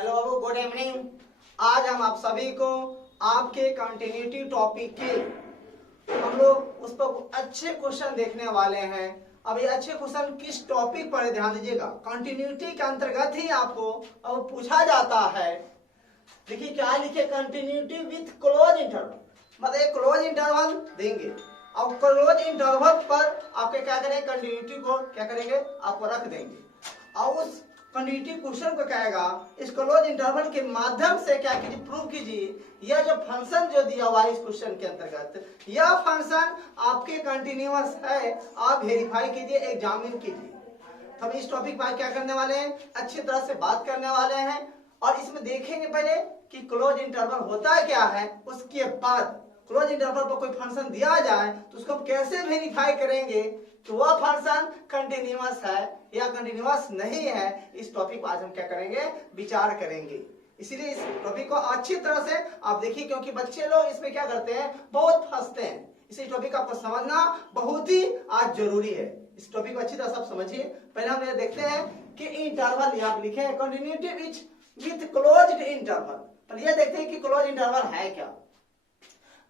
Hello बाबू, good evening. आज हम आप सभी को आपके कंटिन्यूटी टॉपिक के हम लोग उस पर अच्छे क्वेश्चन देखने वाले हैं। अब ये अच्छे क्वेश्चन किस टॉपिक पर है ध्यान दीजिएगा। कंटिन्यूटी के अंतर्गत ही आपको अब पूछा जाता है। देखिए क्या लिखे, कंटिन्यूटी विथ क्लोज इंटरवल, मतलब एक क्लोज इंटरवल देंगे। अब क्लोज इंटरवल पर आपके क्या करेंगे, कंटिन्यूटी को क्या करेंगे, आपको रख देंगे और उस कंटिन्यूटी क्वेश्चन को कहेगा इस क्लोज इंटरवल के माध्यम से क्या कीजिए, प्रूव कीजिए यह जो फंक्शन जो दिया हुआ है इस क्वेश्चन के अंतर्गत, यह फंक्शन आपके कंटिन्यूअस है, आप वेरीफाई कीजिए, एग्जामिन कीजिए। तो हम इस टॉपिक पर क्या करने वाले हैं, अच्छी तरह से बात करने वाले हैं और इसमें देखेंगे पहले कि क्लोज इंटरवल होता क्या है, उसके बाद क्लोज इंटरवल पर कोई फंक्शन दिया जाए तो उसको हम कैसे वेरीफाई करेंगे कि वह फंक्शन कंटिन्यूअस है या कंटिन्यूअस नहीं है। इस टॉपिक पर आज हम क्या करेंगे, विचार करेंगे। इसीलिए इस टॉपिक को अच्छी तरह से आप देखिए, क्योंकि बच्चे लोग इसमें क्या करते हैं, बहुत फंसते हैं। इसी टॉपिक आपको समझना बहुत ही आज जरूरी है। इस टॉपिक को अच्छी तरह से आप समझिए। पहले हम ये देखते हैं कि इंटरवल यहाँ लिखे हैं, कंटिन्यूटी विथ क्लोज्ड इंटरवल। पर ये देखते हैं कि क्लोज इंटरवल है क्या।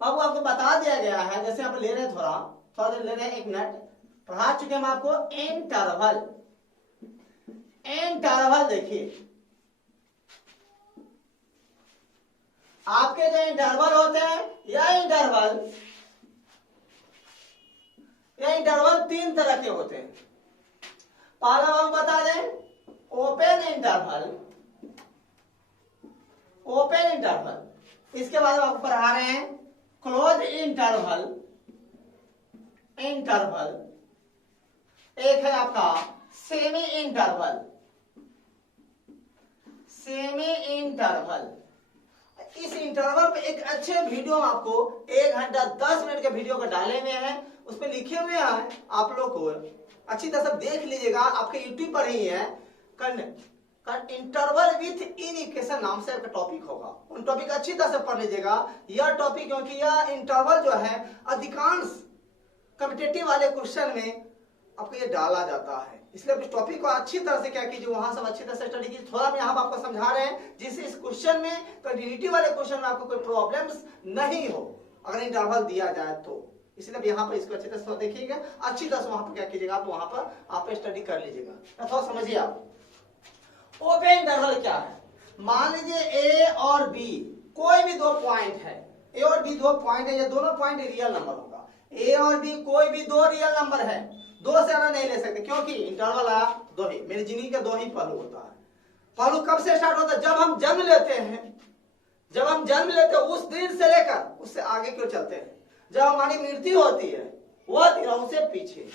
बाबू आपको बता दिया गया है, जैसे आप ले रहे हैं थोड़ा देर ले रहे हैं, एक मिनट पढ़ा चुके हम आपको इंटरवल। इंटरवल देखिए, आपके जो इंटरवल होते हैं यह इंटरवल तीन तरह के होते हैं। पहला हम बता दें, ओपन इंटरवल। इसके बाद हम आपको पढ़ा रहे हैं क्लोज इंटरवल। एक है आपका सेमी इंटरवल। इस इंटरवल पे एक अच्छे वीडियो आपको 1 घंटा 10 मिनट के वीडियो को डाले हुए हैं, उसमें लिखे हुए हैं, आप लोग को अच्छी तरह से देख लीजिएगा। आपके यूट्यूब पर ही है, इंटरवल विथ इनिक्वेशन नाम से टॉपिक होगा। उन टॉपिक अच्छी तरह से पढ़ लीजिएगा। यह टॉपिक, क्योंकि यह इंटरवल जो है अधिकांश कॉम्पिटिटिव वाले क्वेश्चन में आपको ये डाला जाता है, इसलिए इस टॉपिक को अच्छी तरह से क्या कीजिए, वहां सब अच्छी तरह से स्टडी कीजिए। थोड़ा हम यहाँ आपको समझा रहे हैं जिससे इस क्वेश्चन में, कंटिन्यूटी वाले क्वेश्चन में आपको कोई प्रॉब्लम्स नहीं हो अगर इंटरवल दिया जाए तो। इसलिए यहाँ पर इसको अच्छी तरह से देखिएगा, अच्छी तरह से वहां पर क्या कीजिएगा, आप वहां पर आप स्टडी कर लीजिएगा। थोड़ा समझिए आप ओपन इंटरवल क्या है। मान लीजिए ए और बी कोई भी दो पॉइंट है, ए और बी दो पॉइंट है, ये दोनों पॉइंट रियल नंबर होगा। ए और बी कोई भी दो रियल नंबर है, दो से ज्यादा नहीं ले सकते, क्योंकि इंटरवल आया दो ही, मेरी जिंदगी के दो ही पहलू होता है। पहलू कब से स्टार्ट होता है, जब हम जन्म लेते हैं। उस दिन से लेकर उससे आगे क्यों चलते हैं, जब हमारी मृत्यु होती है वह दिन, उससे पीछे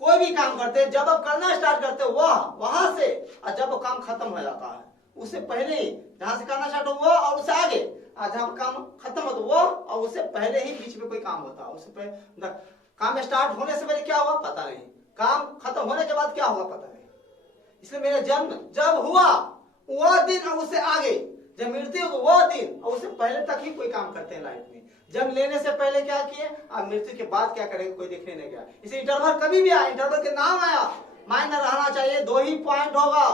कोई भी काम करते हैं, जब आप करना स्टार्ट करते हो वहां से, और जब वो काम खत्म हो जाता है उससे पहले ही, जहां से करना स्टार्ट हो वो और उससे आगे, जहां काम खत्म हो तो वो और उससे पहले ही बीच में कोई काम होता है। उससे पहले काम स्टार्ट होने से पहले क्या हुआ पता नहीं, काम खत्म होने के बाद क्या हुआ पता नहीं। इसलिए मेरा जन्म जब हुआ वह दिन और उससे आगे, जब मृत्यु हो वह दिन और उससे पहले तक ही कोई काम करते हैं लाइफ में। जब लेने से पहले क्या किए और मृत्यु के बाद क्या करेंगे कोई देखने नहीं गया। इसे इंटरवल कभी भी आया, इंटरवल के नाम आया, मायने रहना चाहिए दो ही पॉइंट होगा,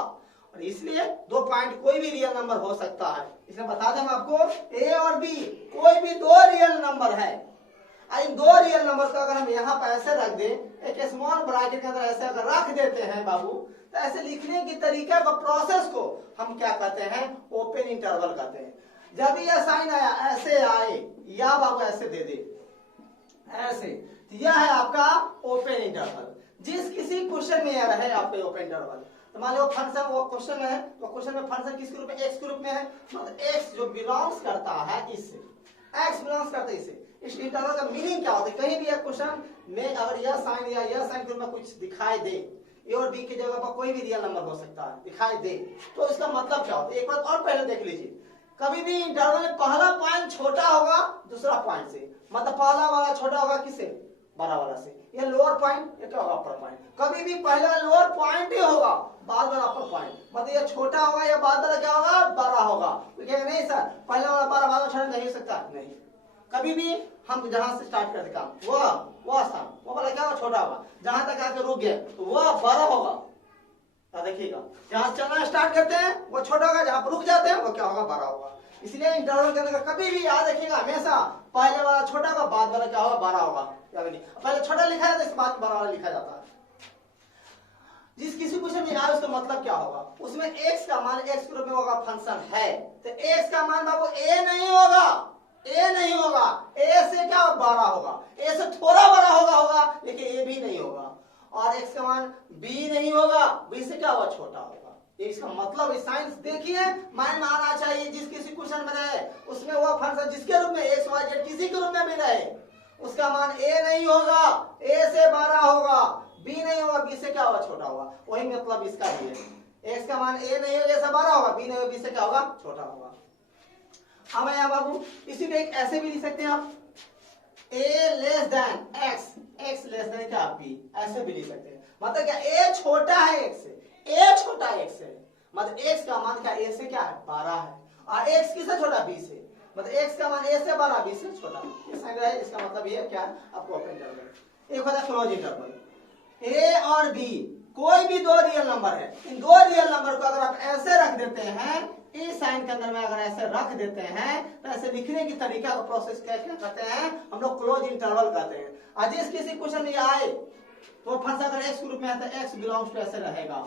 और इसलिए दो पॉइंट कोई भी रियल नंबर हो सकता है। इसलिए बता दें हम आपको, ए और बी कोई भी दो रियल नंबर है। इन दो रियल नंबर को अगर हम यहाँ पर ऐसे रख दें, एक स्मॉल ब्रैकेट के अंदर ऐसे अगर रख देते हैं बाबू, तो ऐसे लिखने की तरीका को, प्रोसेस को हम क्या कहते हैं, ओपन इंटरवल कहते हैं। जब यह साइन आया ऐसे आए, या बाबू ऐसे दे दे ऐसे, यह है आपका ओपन इंटरवल। जिस किसी क्वेश्चन में यह रहे आपके ओपन इंटरवल, तो मान लो फंक्शन वो क्वेश्चन है, तो क्वेश्चन में फंक्शन किस ग्रुप में, एक्स ग्रुप में है, मतलब एक्स जो बिलोंग्स करता है इससे, एक्स बिलोंग्स करता है इससे। इस इंटरवल का मीनिंग क्या होता है, कहीं भी एक क्वेश्चन में अगर यह साइन या यह साइन ग्रुप में कुछ दिखाई दे, ए और बी की जगह पर कोई भी रियल नंबर हो सकता है, दिखाई दे, तो इसका मतलब क्या होता है। एक बार और पहले देख लीजिए, कभी भी इंटरवल में पहला पॉइंट छोटा होगा दूसरा पॉइंट से, मतलब पहला वाला छोटा होगा किससे, बड़ा वाला से। ये लोअर पॉइंट, ये क्या होगा अपर पॉइंट। कभी भी पहला लोअर पॉइंट ही होगा, बाद वाला अपर पॉइंट, मतलब ये छोटा होगा या बाद वाला क्या होगा, बड़ा होगा। तो कहेंगे नहीं सर पहला वाला बड़ा, बाद वाला छोटा नहीं हो सकता, नहीं। कभी भी हम जहां से स्टार्ट करते काम, वो स्थान वो वाला क्या होगा, छोटा होगा, जहां तक आके रुक गया तो वह बड़ा होगा, देखिएगा जहां चलना स्टार्ट करते हैं वो छोटा होगा, जहां रुक जाते हैं वो क्या होगा, बड़ा होगा। इसलिए इंटरवल के अंदर कभी भी याद रखिएगा हमेशा पहले वाला छोटा होगा, बाद वाला क्या होगा, बड़ा होगा। पहले छोटा लिखा जाता है, इसके बाद बड़ा वाला लिखा जाता है। जिस किसी क्वेश्चन में याद उसका मतलब क्या होगा, उसमें x का मान x के रूप में होगा, फंक्शन है तो x का मान बाबू a नहीं होगा, a नहीं होगा, a से क्या बड़ा होगा, a से थोड़ा बड़ा होगा लेकिन a भी नहीं होगा। और x का मान b नहीं होगा, b से क्या होगा, छोटा होगा। इसका मतलब साइंस देखिए माइंड में आना चाहिए। जिस किसी क्वेश्चन में रहे उसमें वो फंक्शन जिसके रूप में x y z किसी के रूप में भी रहे उसका मान a नहीं होगा, a से बड़ा होगा, b नहीं होगा, b से क्या होगा, छोटा होगा। वही मतलब इसका भी है, x का मान a नहीं होगा, a से बड़ा होगा, b नहीं होगा, b से क्या होगा, छोटा होगा। अब यहाँ बाबू इसी को एक ऐसे भी लिख सकते हैं आप, a less than x, x less than क्या b, ऐसे भी लिख सकते हैं। मतलब क्या a छोटा है x से, a छोटा है x से, मतलब x का मान क्या a से क्या है, 12 है, और x किससे छोटा, b से, मतलब x का मान a से बड़ा, b से छोटा। ये समझ रहे हैं, इसका मतलब ये क्या है आपको ओपन इंटरवल। एक होता है क्लोज इंटरवल। a और b कोई भी दो रियल नंबर है, इन दो रियल नंबर को अगर आप ऐसे रख देते हैं, इस साइन के अंदर में अगर ऐसे रख देते हैं तो ऐसे लिखने की तरीका का प्रोसेस क्या कहते हैं, हम लोग क्लोज इंटरवल कहते हैं। और जिस किसी क्वेश्चन में आए तो फंसा अगर x ग्रुप में है तो x बिलोंग्स टू ऐसे रहेगा,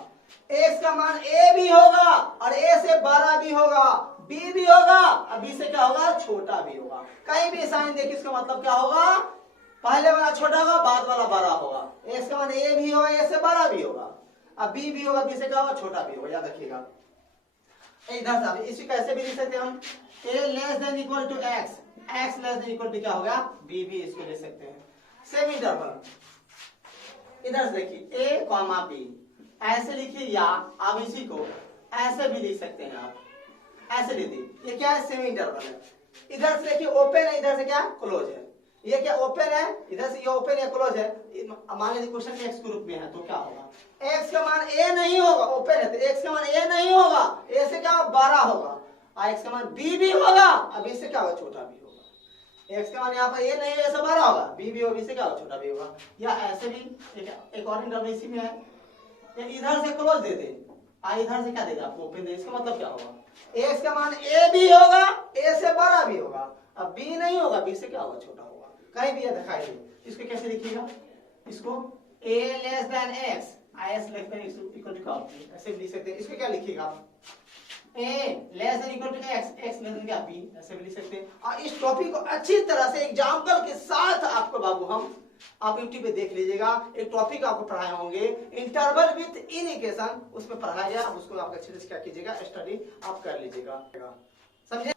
x का मान a भी होगा और a से बड़ा भी होगा, b भी होगा और b से क्या होगा, छोटा भी होगा। कहीं भी साइन देखिए इसका मतलब क्या होगा, पहले वाला छोटा होगा, बाद वाला बड़ा होगा। x का मान a भी होगा, a से बड़ा भी होगा, अब b भी होगा, b से क्या होगा, छोटा भी होगा। याद रखिएगा। इधर से इसी कैसे भी लिख सकते हैं हम, a less than equal to x, x less than equal to क्या होगा, b भी इसको ले सकते हैं। सेम इंटरवल इधर से देखिए a कॉमा b ऐसे लिखिए, या आप इसी को ऐसे भी लिख सकते हैं, आप ऐसे लिख दीजिए। ये क्या है, सेमी इंटरवल है। इधर से देखिए ओपन है, इधर से क्या क्लोज है। ये क्या ओपन है, इधर से ये ओपन या क्लोज है। मान लीजिए क्वेश्चन x ग्रुप में है तो क्या होगा, x का मान a नहीं होगा, ओपन है तो x का मान a नहीं होगा, a से क्या बड़ा होगा, और x का मान b भी होगा, अब b से क्या होगा, छोटा भी होगा। x का मान यहाँ पर a नहीं है, ऐसे बड़ा होगा, b भी होगा, b से क्या होगा, छोटा भी होगा। या ऐसे भी एक और इंटरवल इसी में है, इधर से क्लोज दे दे, इधर से क्या दे दे आपको, ओपन दे। इसका मतलब क्या होगा, x का मान a भी होगा, a से बड़ा भी होगा, अब b नहीं होगा, b से क्या होगा, छोटा होगा। कहीं भी दिखाई दे, इसको कैसे लिखिएगा, इसको a less than x, s less than equal to क्या, ऐसे भी लिख सकते हैं। इसको क्या लिखिएगा आप, a less than equal to x, x less than क्या b, ऐसे भी लिख सकते हैं। और इस टॉपिक को अच्छी तरह से एग्जांपल के साथ आपको बाबू हम आप YouTube पे देख लीजिएगा, एक टॉपिक आपको पढ़ाए होंगे इंटरवल विथ इनिकेशन, उसमें पढ़ाया गया, आप उसको आप अच्छे से क्या कीजिएगा, स्टडी आप कर लीजिएगा, समझे।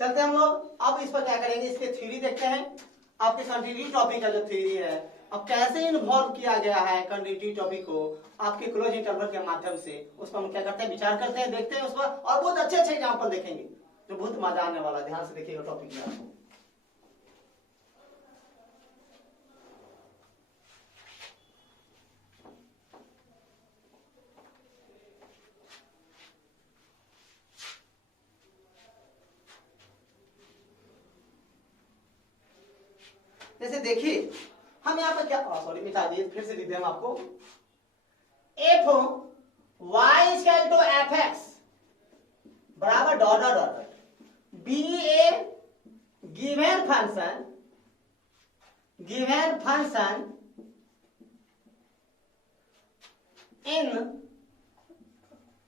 चलते हम लोग अब इस पर क्या करेंगे, इसके थ्योरी देखते हैं। आपके कंटिन्यू टॉपिक का जो थ्योरी है, अब कैसे इन्वॉल्व किया गया है कंटिन्यू टॉपिक को आपके क्लोज इंटरवल के माध्यम से, उस पर हम क्या करते हैं, विचार करते हैं, देखते हैं उस पर, और बहुत अच्छे अच्छे एग्जाम्पल देखेंगे जो बहुत मजा आने वाला। ध्यान से देखिएगा टॉपिक में आपको। जैसे देखिए हम यहाँ पर क्या, सॉरी मिटा दिए, फिर से लिख दें हम आपको, F Y equal to F x बराबर dot dot dot be a given function in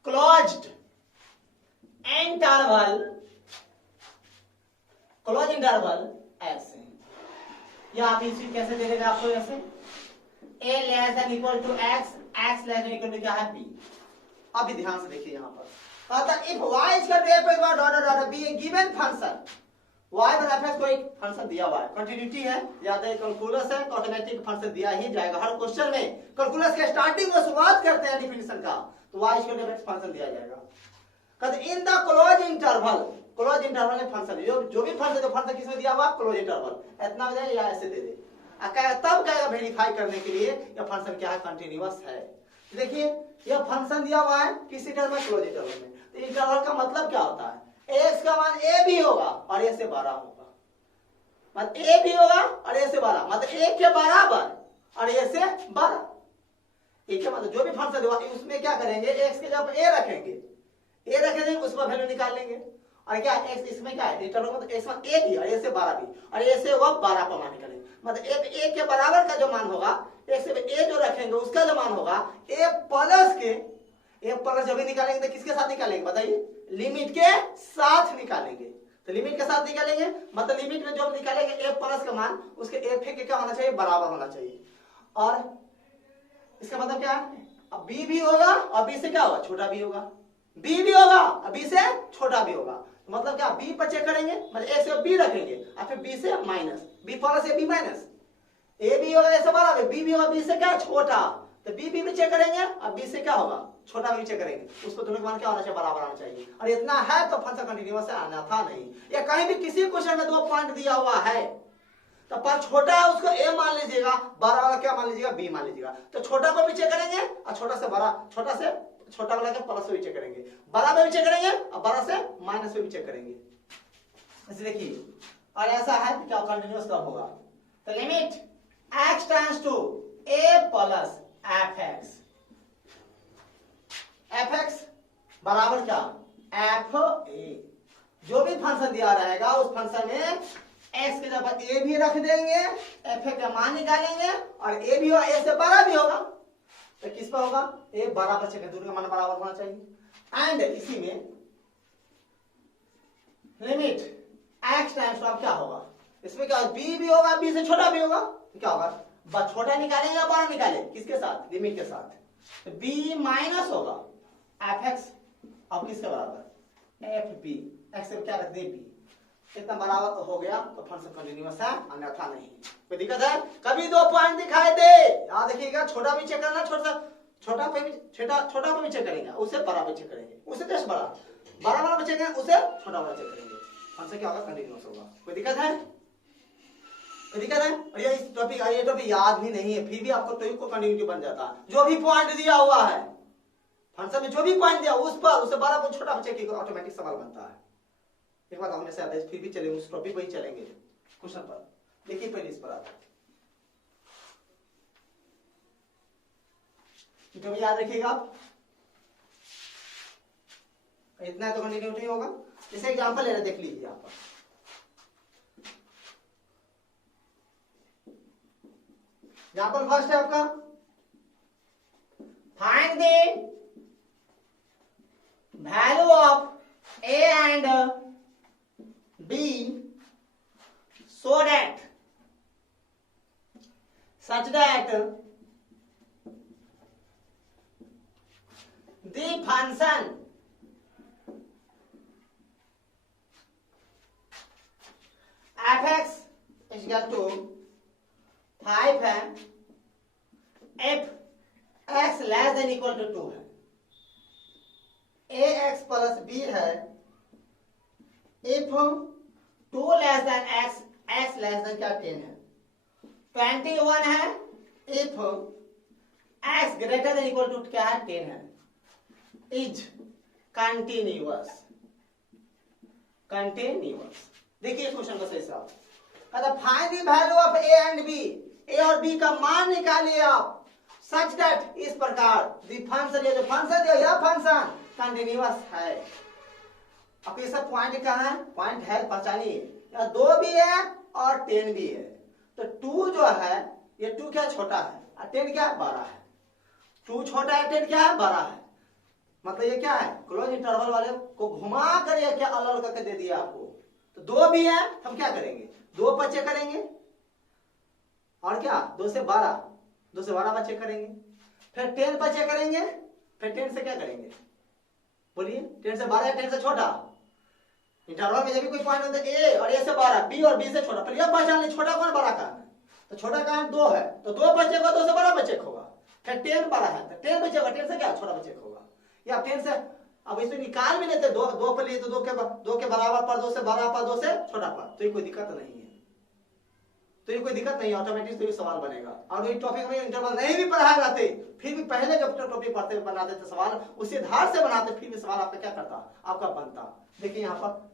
closed interval ऐसे, या आप इसी कैसे दे देगा आपको, ऐसे a less than equal to x, x less than equal to क्या है b। अब भी ध्यान से देखिए यहाँ पर कहता है if y is equal to f x dot dot dot b a given function y बराबर f x को एक फंक्शन दिया हुआ है, कंटिन्यूटी है, याद है कैलकुलस है, ऑटोमेटिक फंक्शन दिया ही जाएगा। हर क्वेश्चन में कैलकुलस के स्टार्टिंग में शुरुआत करते हैं डेफिनेशन का, तो y is equal to f x function दिया जाएगा। कहते in the close interval, close interval में फंक्शन जो भी फंक्शन किसमें दिया हुआ, क्लोज इंटरवल इतना हो जाए या ऐसे दे दे, तब कहेगा वेरीफाई करने के लिए यह फंक्शन क्या है, कंटिन्यूअस है। देखिए यह फंक्शन दिया हुआ है किस इंटरवल में, क्लोज इंटरवल में। तो इंटरवल का मतलब क्या होता है, x का मान a भी होगा और a से बड़ा होगा, मतलब a भी होगा और a से बड़ा, मतलब a के बराबर और a से बड़ा। एक मतलब जो भी फंक्शन देगा उसमें क्या करेंगे, एक्स के जब ए रखेंगे, ए रखेंगे उस पर वैल्यू निकाल लेंगे। और क्या एक्स इसमें क्या है, मतलब एक्स में ए भी और ए से 12 भी, और ए से वो 12 पर मान निकालेंगे। मतलब ए के बराबर का जो मान होगा, एक्स में ए जो रखेंगे उसका जो मान होगा ए प्लस के, ए प्लस जब भी निकालेंगे तो किसके साथ निकालेंगे बताइए, लिमिट के साथ निकालेंगे। तो लिमिट के साथ निकालेंगे मतलब लिमिट में जो निकालेंगे ए प्लस का मान उसके एफ के क्या होना चाहिए, बराबर होना चाहिए। और इसका मतलब क्या है, अब बी भी होगा और बी से क्या होगा, छोटा भी होगा, बी भी होगा और बी से छोटा भी होगा। तो मतलब क्या, बी पर चेक करेंगे मतलब ए से बी रखेंगे और फिर बी से minus, B plus A B minus, A भी होगा ए से बराबर, बी भी होगा बी से क्या छोटा, तो बी भी चेक करेंगे और बी से क्या होगा, छोटा भी चेक करेंगे, उसको दोनों का मान क्या होना चाहिए, बराबर आना चाहिए। और इतना है तो फंक्शन कंटिन्यूअस है, आना था नहीं। या कहीं भी किसी क्वेश्चन में 2 पॉइंट दिया हुआ है तो पर छोटा है उसको ए मान लीजिएगा, बड़ा वाला क्या मान लीजिएगा, बी मान लीजिएगा। तो छोटा को भी चेक करेंगे और छोटा से बड़ा, छोटा से छोटा वाला के प्लस से भी चेक करेंगे, बड़ा में भी चेक करेंगे और बड़ा से माइनस में भी चेक करेंगे। ऐसे देखिए, और ऐसा है कि क्या कंटिन्यूअस कब होगा, तो limit x tends to a plus fx, fx बराबर क्या, fa। जो भी फंक्शन दिया रहेगा उस फंक्शन में x के जगह a भी रख देंगे, f का मान निकालेंगे और a भी होगा, a से बड़ा भी होगा, तो किस पर होगा, a बराबर से दोनों का मान बराबर होना चाहिए। एंड इसी में लिमिट x टाइम्स तो अब क्या होगा, इसमें क्या होगा, b भी होगा b से छोटा भी होगा, तो क्या होगा, छोटा निकालेंगे या बड़ा निकालेंगे, किसके साथ, लिमिट के साथ, तो b माइनस होगा fx, अब किसके बराबर, fb, x से क्या रख दे b, इतना बराबर हो गया तो फंक्शन कंटिन्यूअस है, अन्यथा नहीं। कोई दिक्कत है, कभी 2 पॉइंट दिखाई दे याद रखिएगा, छोटा भी चेक करना, छोटा पे भी छोटा पे भी चेक करेंगे, उसे बड़ा पे चेक करेंगे, उसे जस्ट बड़ा पे चेक करेंगे, उसे छोटा वाला चेक करेंगे, फंक्शन क्या होगा, कंटिन्यूअस होगा। कोई दिक्कत है, कोई दिक्कत है। और ये टॉपिक याद भी नहीं है फिर भी आपको टॉपिक को कंटिन्यूटी बन जाता है, जो भी पॉइंट दिया हुआ है फंक्शन में, जो भी पॉइंट दिया उस पर उसे बड़ा को छोटा पे चेक ऑटोमेटिक सवाल बनता है। एक बात हमने से फिर भी चलेंगे उस टॉपिक पर ही चलेंगे, क्वेश्चन पर देखिए, पहले इस पर आता जो भी याद रखिएगा आप, इतना तो कंटिन्यूटी होगा। जैसे एग्जांपल ले रहे, देख लीजिए आप, एग्जांपल फर्स्ट है आपका, find the value of A and b so that such that the function fx is equal to 5 है, if x less than equal to 2 है, ax plus b है, if 2 less than x, x less than क्या 10 है, 21 है, if x greater than equal to क्या है 10 है, is continuous, continuous। देखिए क्वेश्चन का सही साहब, कहता find the value of a and b, a और b का मान निकालिए आप, सच दैट इस प्रकार द फंक्शन, ये जो फंक्शन है यह फंक्शन कंटिन्यूअस है। अब ये सब पॉइंट कहाँ है, पॉइंट है पहचानिए, या 2 भी है और 10 भी है। तो 2 जो है ये 2 क्या छोटा है और 10 क्या बड़ा है, 2 छोटा है 10 क्या है बड़ा है, मतलब ये क्या है, क्लोज इंटरवल वाले को घुमा कर ये क्या अलग अलग करके दे दिया आपको। तो 2 भी है, हम क्या करेंगे, 2 पर चेक करेंगे और क्या 2 से 12, 2 से 12 पर चेक करेंगे, फिर 10 पर चेक करेंगे, फिर 10 से क्या करेंगे बोलिए, 10 से 12 या 10 से छोटा, इंटरवल में जब भी कोई पॉइंट होता है ए और ए से 12, बी और बी से छोटा, फिर यह पहचान ले छोटा कौन बड़ा कौन है, तो छोटा कौन 2 है, तो 2 पर चेक होगा, 2 से बड़ा पर चेक होगा, फिर 10 बड़ा है तो 10 पर चेक होगा, 10 से क्या छोटा पर चेक होगा, या 10 से अब इसमें निकाल भी लेते 2 पर लिए तो 2 के बराबर पर, 2 से बड़ा पर, 2 से छोटा पर, तो ये कोई दिक्कत नहीं है, तो ये कोई दिक्कत नहीं, ऑटोमेटिक तो ये सवाल बनेगा। और ये टॉपिक में इंटरवल नहीं भी पढ़ाए जाते फिर भी पहले जब टॉपिक पढ़ते बनाते थे सवाल उसी धार से बनाते, फिर भी सवाल आपका क्या करता, आपका बनता। देखिए यहाँ पर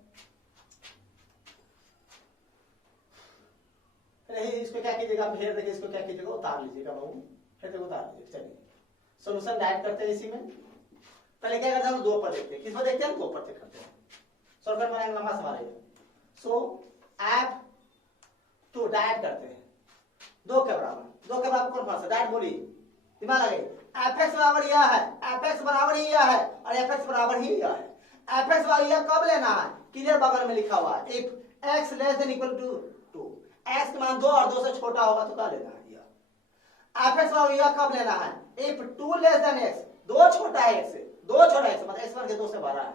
इसको क्या कीजिएगा, फिर देखिए इसको क्या कीजिएगा, उतार लीजिएगा बहू, फिर देखो उतार लीजिएगा, चलिए सोल्यूशन डायरेक्ट करते हैं इसी में। पहले क्या करते हैं हम दो पर देखते हैं, किस पर देखते हैं, दो पर चेक करते हैं। शॉर्टकट बनाएंगे लंबा सवाल है। सो एफ टू डायरेक्ट करते हैं दो के बराबर, दो के बराबर कौन पास है, डायरेक्ट बोलिए, दिमाग लगे। एफ एक्स बराबर यह है, एफ एक्स बराबर ही यह है और एफ एक्स बराबर ही यह है। एफ एक्स बराबर यह कब लेना है, क्लियर बगल में लिखा हुआ है, if X less than equal to 2, X का मान 2 और 2 से छोटा होगा तो क्या लेना है यह। एफ एक्स बराबर यह कब लेना है, इफ 2 लेस देन एक्स, 2 छोटा है एक्स से, 2 छोटा एक्स मतलब एक्स वर्ग 2 से 12 है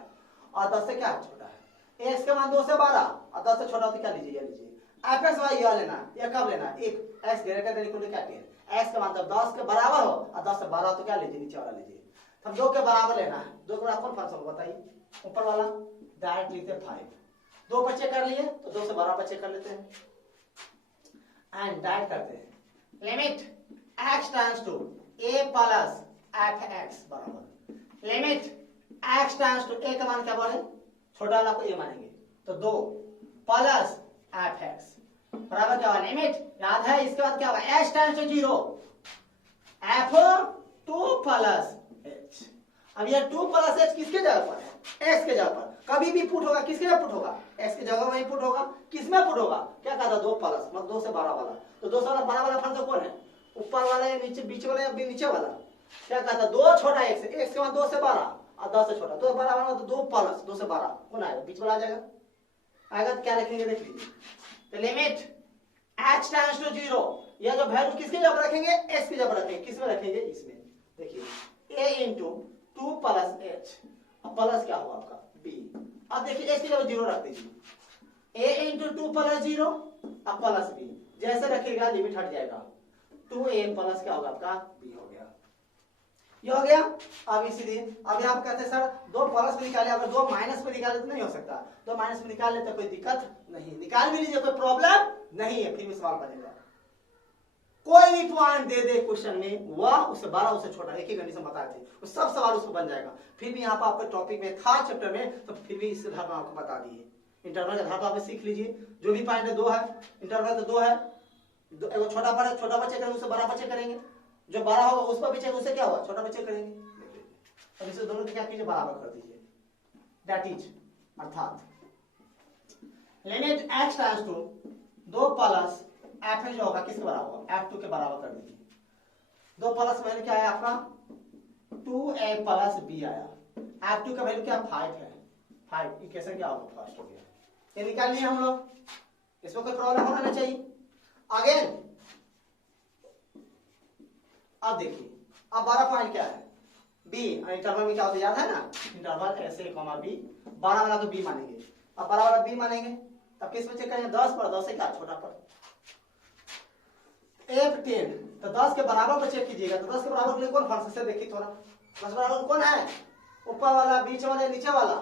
और 10 से क्या छोटा है, एक्स का मान 2 से 12 और 10 से छोटा तो क्या लीजिए, यह लीजिए। एफ एक्स बराबर यह लेना है, यह कब लेना है, if X greater than equal to क्या 10, एक्स का मान जब 10 के बराबर हो और 10 से 12 तो क्या लीजिए, नीचे वाला लीजिए। हम 2 के बराबर लेना है, 2 के बराबर कौन फंक्शन होगा बताइए, ऊपर वाला डायरेक्ट लिखते हैं 5, 2 पर चेक कर लिए तो 2 से 12 पर चेक कर लेते हैं एंड डायरेक्ट करते हैं। Limit x tends to a plus fx बराबर limit x tends to a का मान क्या बोले, छोटा वाला को a मानेंगे तो 2 प्लस fx बराबर क्या होगा, लिमिट याद है इसके बाद क्या होगा, h tends to 0 f2 plus h। अब ये 2 प्लस h किसके जगह पर है, x के जगह पर, कभी भी पुट होगा किसके जगह पुट होगा, x की जगह वहीं पुट होगा, किसमें पुट होगा, क्या कहा था 2 प्लस मतलब 2 से 12 वाला, तो 2 से 12 वाला फंक्शन कौन है, ऊपर वाला या नीचे, बीच वाला या नीचे वाला, क्या कहा था 2 छोटा x, x के बाद 2 से 12 और 10 से छोटा, 2 से 12 वाला तो 2 प्लस 2 से 12 कौन आएगा, बीच वाला आ जाएगा, आएगा तो क्या लिखेंगे देख लीजिए, तो लिमिट h टेंड्स टू 0, यह जो वैल्यू किसके जगह पर रखेंगे, x की जगह पर रखेंगे, किसमें रखेंगे, इसमें देखिए a इंटू 2 प्लस h, अब प्लस क्या होगा आपका b, अब देखिए x की जगह 0 रख दीजिए, a इंटू 2 प्लस 0 अब प्लस b, जैसे रखेगा लिमिट हट जाएगा, 2a प्लस क्या होगा आपका b हो गया, ये हो गया। अब इसीलिए अब आप कहते हैं सर 2 प्लस में निकाले, अगर 2 माइनस में निकाले तो नहीं हो सकता, 2 माइनस में निकाल लेते कोई दिक्कत नहीं, निकाल भी लीजिए कोई प्रॉब्लम नहीं है, फिर भी सवाल बनेगा। कोई भी पॉइंट दे दे क्वेश्चन में, वह उससे 12 उससे छोटा, एक ही कंडीशन बताए थे, वो सब सवाल उसको बन जाएगा। फिर भी यहाँ पर आपके टॉपिक में था चैप्टर में, तो फिर भी इस धारणा आपको बता दिए, इंटरवल का धारणा आप सीख लीजिए, जो भी पॉइंट है 2 है, इंटरवल तो 2 है, एगो छोटा पर चेक करेंगे, उससे बड़ा पर चेक करेंगे, जो बड़ा होगा उस पर भी चेक, उससे क्या होगा छोटा पर चेक करेंगे, अब इसे दोनों को क्या कीजिए बराबर कर दीजिए, दैट इज अर्थात limit x tends to 2 plus f जो होगा किसके बराबर होगा, f2 के बराबर कर दीजिए, 2 प्लस वैल्यू क्या है आपका 2a प्लस b आया, f2 का वैल्यू क्या 5 है, 5 इक्वेशन क्या होगा फर्स्ट हो गया, ये निकाल लिए हम लोग, इसमें कोई प्रॉब्लम होना नहीं चाहिए। अगेन अब देखिए, अब 12 पॉइंट क्या है, b इंटरवल में क्या होता है याद है ना, इंटरवल ऐसे कॉमा b, 12 वाला तो b मानेंगे, अब 12 वाला b मानेंगे, तब किस पे चेक करेंगे 10 पर, 10 से क्या छोटा पर, f10 तो 10 के बराबर पर चेक कीजिएगा, तो 10 के बराबर के लिए कौन फंक्शन से देखिए थोड़ा, 10 बराबर कौन है, ऊपर वाला, बीच वाला, नीचे वाला,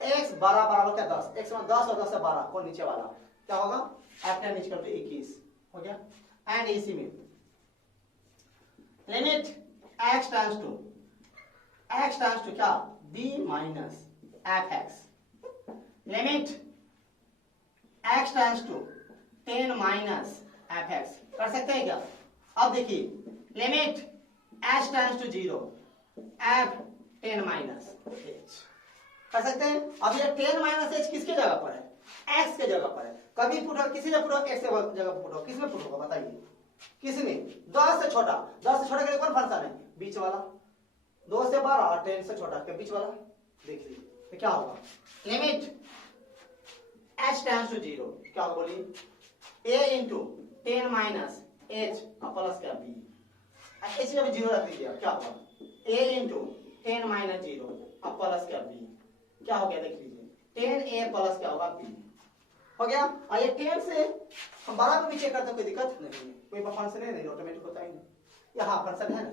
x 12 बराबर क्या 10, x में 10 और 10 से 12 कौन नीचे वाला, क्या होगा f10 इक्वल टू 21 हो गया। एंड इसी में लिमिट x टेंड्स टू क्या b minus fx, limit x tends to 10 minus fx, कर सकते हैं क्या, अब देखिए limit h tends to 0 f10 minus h, कर सकते हैं। अब ये 10 माइनस h किसके जगह पर है, x के जगह पर है, कभी पुट होगा किसी जगह पुट होगा, x के जगह पुट होगा, किसमें पुट होगा बताइए, किसमें 10 से छोटा, 10 से छोटा के लिए कौन फंक्शन है, बीच वाला, 2 से 12 और 10 से छोटा के बीच वाला, देख लीजिए तो क्या होगा, लिमिट h टेंड्स टू 0 क्या होगा बोलिए, a into 10 minus h plus क्या b, h जब 0 रख दीजिए क्या होगा, a इंटू 10 माइनस 0 प्लस क्या b, क्या हो गया देख लीजिए 10a प्लस क्या होगा b हो गया। और ये 10 से हम 12 पे भी चेक करते कोई दिक्कत नहीं है, कोई फंक्शन है नहीं, ऑटोमेटिक होता ही नहीं, यहाँ फंक्शन है ना,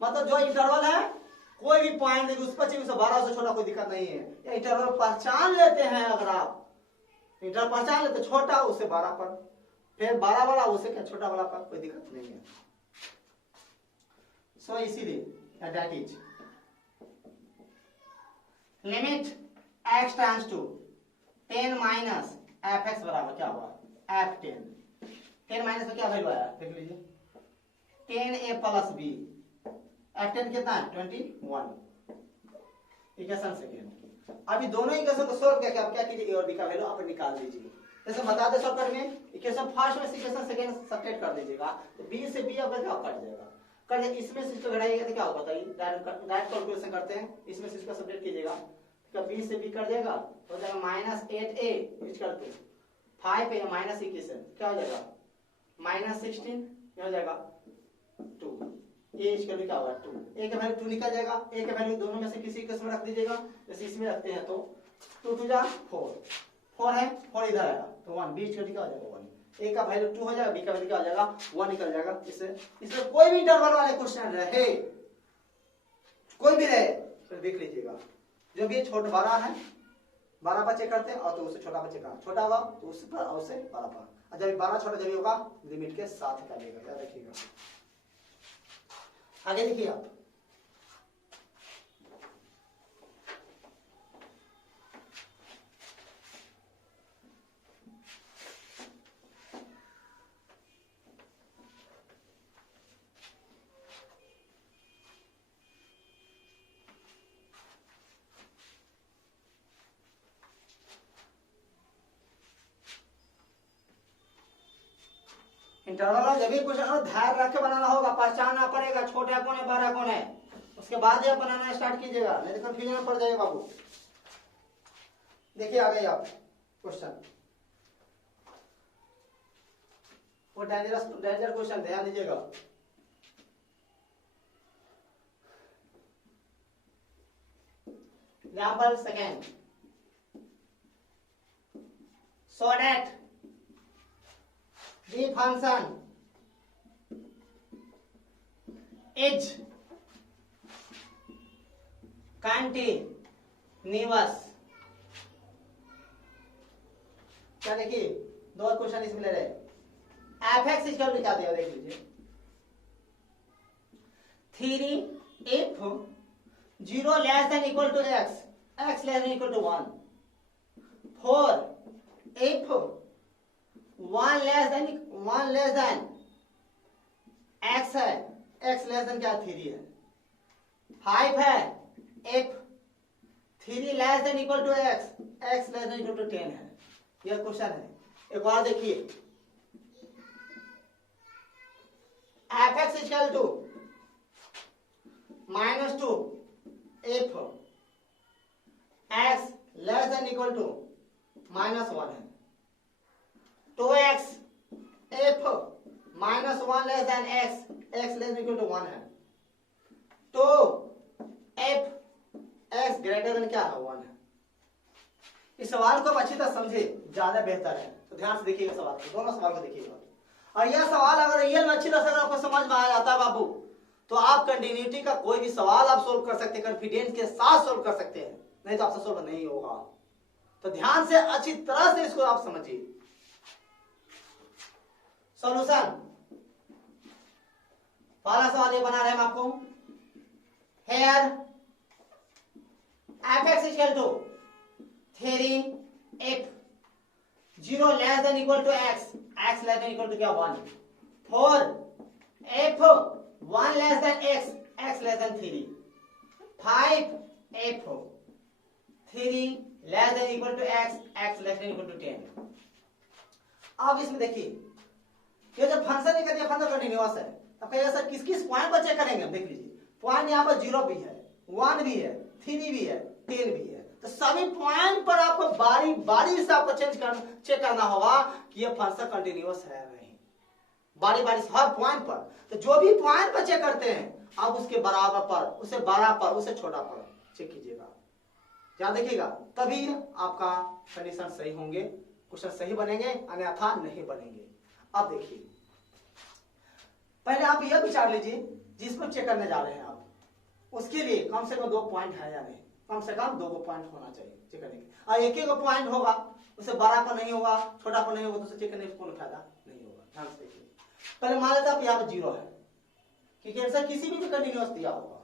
मतलब जो इंटरवल है कोई भी पॉइंट देखिए उस पर चाहिए, 12 से छोटा कोई दिक्कत नहीं है, ये इंटरवल पहचान लेते हैं, अगर आप इंटरवल पहचान लेते छोटा उससे 12 पर, फिर 12 वाला उससे क्या छोटा वाला पर, कोई दिक्कत नहीं है। सो इसीलिए that is limit x tends to 10 minus fx बराबर क्या हुआ f10, 10 माइनस में क्या वैल्यू आया देख लीजिए 10a प्लस b F10 कितना है 21 इक्वेशन सेकेंड। अभी दोनों इक्वेशन को सोल्व करके आप क्या कीजिए, ए और बी का वैल्यू आप निकाल दीजिए। जैसे बता दे शॉर्टकट में, इक्वेशन फर्स्ट में इक्वेशन सेकेंड सब्ट्रैक्ट कर दीजिएगा, तो बी से बी आपका क्या कट जाएगा, कर जाए इसमें से इसको घटाइएगा तो क्या होगा बताइए, डायरेक्ट कैलकुलेशन करते हैं, इसमें से इसका सब्ट्रैक्ट कीजिएगा तो बी से बी कट जाएगा, हो जाएगा -8a equal to 5a minus equation क्या हो जाएगा -16 हो जाएगा 2, ए इक्वल क्या होगा 2, ए का वैल्यू 2 निकल जाएगा, ए का वैल्यू दोनों में से किसी इक्वेशन में रख दीजिएगा, जैसे इसमें रखते हैं तो 2 2 जा 4 है, 4 इधर आएगा तो 1, बी इक्वल क्या हो जाएगा 1, ए का वैल्यू 2 हो जाएगा, बी का वैल्यू क्या हो जाएगा 1 निकल जाएगा। इसमें कोई भी इंटरवल वाले क्वेश्चन रहे, कोई भी रहे तो देख लीजिएगा, जब ये छोटा बड़ा है 12 पर चेक करते हैं और तो उससे छोटा पर चेक करना, छोटा होगा तो उस पर और उससे 12 पर, और जब 12 छोटा जब होगा लिमिट के साथ निकालिएगा, याद रखिएगा। आगे देखिए आप, इंटरवल जब भी क्वेश्चन ध्यान रख के बनाना होगा, पहचानना पड़ेगा छोटा कौन है बड़ा कौन है, उसके बाद ही आप बनाना स्टार्ट कीजिएगा, नहीं तो कंफ्यूजन में पड़ जाएगा बाबू। देखिए आ गए आप क्वेश्चन, वो डेंजर क्वेश्चन ध्यान दीजिएगा। Example second, so that the function is continuous, क्या देखिए दो क्वेश्चन इसमें ले रहे हैं, f(x) इसका क्या दिया देख लीजिए, 3 if 0 less than equal to x, x less than equal to 1, 4 if 1 less than x है, x less than क्या 3 है, 5 है if 3 less than equal to x, x less than equal to 10 है, यह क्वेश्चन है। एक और देखिए, f(x) equal to -2 if x less than equal to -1 है, 2x if -1 less than x, x less than equal to 1 है, तो if x greater than क्या है 1 है। इस सवाल को अच्छी तरह समझे, ज्यादा बेहतर है, तो ध्यान से देखिएगा सवाल को, दोनों सवाल को देखिएगा। और यह सवाल अगर रियल में अच्छी तरह से अगर आपको समझ में आ जाता है बाबू, तो आप कंटिन्यूटी का कोई भी सवाल आप सोल्व कर सकते हैं, कॉन्फिडेंस के साथ सोल्व कर सकते हैं, नहीं तो आपसे सोल्व नहीं होगा। तो ध्यान से अच्छी तरह से इसको आप समझिए। सॉल्यूशन, पहला सवाल ये बना रहे हैं हम आपको, here f(x) equal to 3 if 0 less than equal to x, x less than equal to क्या 1, 4 if 1 less than x, x less than 3, 5 if 3 less than equal to x, x less than equal to 10। अब इसमें देखिए, ये जो function है ये function continuous है, अब कहिएगा सर किस किस पॉइंट पर चेक करेंगे, देख लीजिए पॉइंट यहाँ पर 0 भी है, 1 भी है, 3 भी है, 10 भी है, तो सभी पॉइंट पर आपको बारी बारी से आपको चेक करना होगा कि ये फंक्शन कंटीन्यूअस है नहीं, बारी बारी से हर पॉइंट पर। तो जो भी पॉइंट पर चेक करते हैं आप उसके बराबर पर, उससे बड़ा पर, उससे छोटा पर चेक कीजिएगा, ध्यान देखिएगा, तभी आपका कंडीशन सही होंगे, क्वेश्चन सही बनेंगे, अन्यथा नहीं बनेंगे। अब देखिए, पहले आप यह विचार लीजिए जिसको चेक करने जा रहे हैं आप, उसके लिए कम से कम 2 पॉइंट है या नहीं, कम से कम 2 पॉइंट होना चाहिए चेक करने के। और एक ही पॉइंट होगा, उससे बड़ा पर नहीं होगा, छोटा पर नहीं होगा, तो उसे चेक करने का कोई फायदा नहीं होगा। ध्यान से देखिए, पहले मान लेते आप यहाँ पर 0 है, क्योंकि आंसर किसी भी कंटिन्यूअस दिया होगा,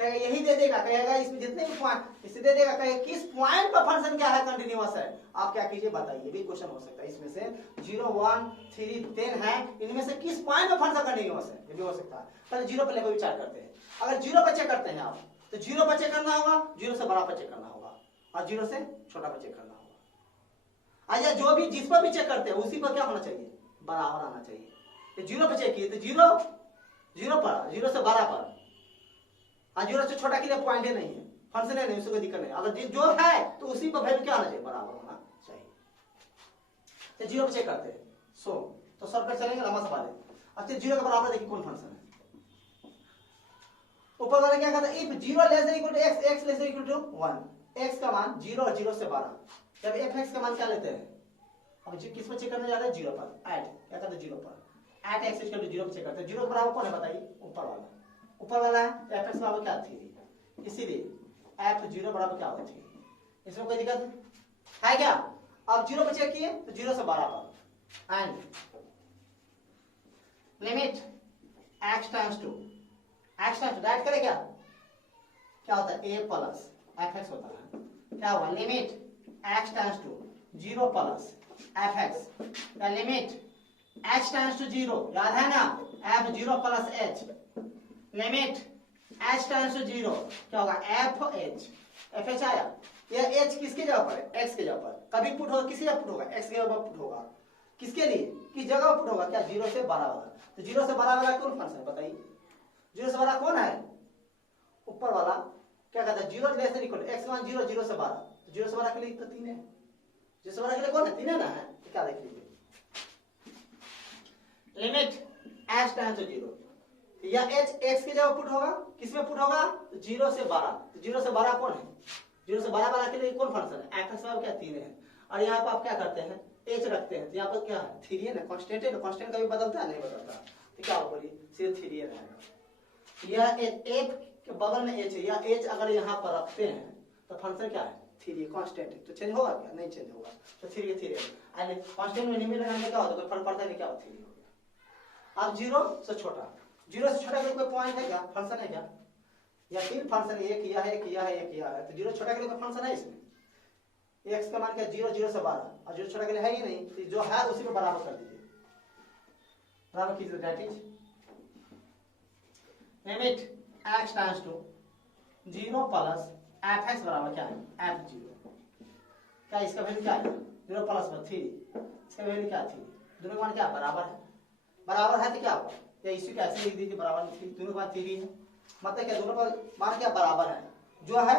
कहेगा यही दे देगा, कहेगा इसमें जितने भी पॉइंट इसे दे देगा, कहेगा किस पॉइंट पर फंक्शन क्या है कंटिन्यूअस है, आप क्या कीजिए बताइए, भी क्वेश्चन हो सकता है। इसमें से 0 1 3 10 है, इनमें से किस पॉइंट पर फंक्शन कंटिन्यूअस है, ये भी हो सकता है। पहले 0 पर लेकर विचार करते हैं। अगर 0 पर चेक करते हैं आप, तो 0 पर चेक करना होगा, 0 से बड़ा पर चेक करना होगा, और 0 से छोटा पर चेक करना होगा। अच्छा, जो भी जिस पर भी चेक करते हैं उसी पर क्या होना चाहिए, बराबर आना चाहिए। 0 पर चेक किए तो 0 पर, 0 से 12 पर, 0 से छोटा के लिए पॉइंट ही नहीं है, फंक्शन है नहीं, उससे कोई दिक्कत नहीं। अगर जो है तो उसी पर वैल्यू क्या आना चाहिए, बराबर होना चाहिए। तो 0 पर चेक करते हैं, तो सर पर चलेंगे लंबा सवाल है। अब 0 के बराबर देखिए कौन फंक्शन है। ऊपर वाले क्या कहता है, if 0 less than equal to x, x less than equal to 1, x का मान 0 और 0 से 12, जब fx का मान क्या लेते हैं, अब किस पर चेक करने जा रहे हैं, 0 पर, ऐड क्या करते हैं 0 पर, ऐड x इक्वल टू 0 पर चेक करते हैं। 0 के बराबर कौन है बताइए, ऊपर वाला है, fx बराबर क्या 3, इसीलिए f0 बराबर क्या होगा 3, इसमें कोई दिक्कत है क्या। अब 0 पर चेक किए तो 0 से 12 पर, and limit x times 2, x times diet करे क्या होता है, a प्लस fx होता है, क्या हुआ limit x times 2 0 plus fx, या लिमिट h टाइम्स टू 0, याद है ना, f0 plus h, limit h times to 0 क्या होगा, fh आया। यह h किसके जगह पर है, x के जगह पर, कभी पुट होगा, किसी जगह पुट होगा, x के जगह पर पुट होगा, किसके लिए, किस जगह पुट होगा, क्या 0 से 12 वाला। तो 0 से 12 वाला कौन फंक्शन है बताइए, 0 से 12 कौन है, ऊपर वाला क्या कहता है, 0 लेस देन इक्वल x मान 0 0 से 12, तो 0 से 12 के लिए तो 3 है, 0 से 12 के लिए कौन है, 3 है ना, है तो क्या देख लीजिए, लिमिट h टाइम्स टू 0, या h x की जगह पुट होगा, किसमें पुट होगा, तो 0 से 12, तो 0 से 12 कौन है, 0 से 12 वाला के लिए कौन फंक्शन है, fx वाला क्या 3 है, और यहाँ पर आप क्या करते हैं h रखते हैं, तो यहाँ पर क्या है 3 है ना, कांस्टेंट है ना, कांस्टेंट कभी बदलता है नहीं बदलता, तो क्या होगा सीधे 3 रहेगा। यह f के बगल में h है, या h अगर यहाँ पर रखते हैं तो फंक्शन क्या है 3 कांस्टेंट है, तो चेंज होगा क्या, नहीं चेंज होगा, तो 3 है 3 है, कांस्टेंट में नहीं लगाने क्या होता है, कोई फर्क पड़ता है क्या, 3 हो गया। अब 0 से छोटा, 0 से छोटा के लिए कोई पॉइंट है क्या, फंक्शन है क्या, या 3 फंक्शन, एक किया है, किया है, एक किया है, तो 0 छोटा के लिए कोई फंक्शन है इसमें, x का मान क्या 0 0 से 12, और 0 छोटा के लिए है ही नहीं, तो जो है उसी को बराबर कर दीजिए, बराबर कीजिए, that is limit x times to 0 plus fx बराबर क्या है f0, क्या इसका वैल्यू क्या है 0 प्लस 3, इसका वैल्यू क्या 3, दोनों का मान क्या बराबर है, बराबर है तो क्या होगा, या इसी को ऐसे लिख दीजिए बराबर, दोनों का मान 3 है, मतलब क्या दोनों का मान क्या बराबर है, जो है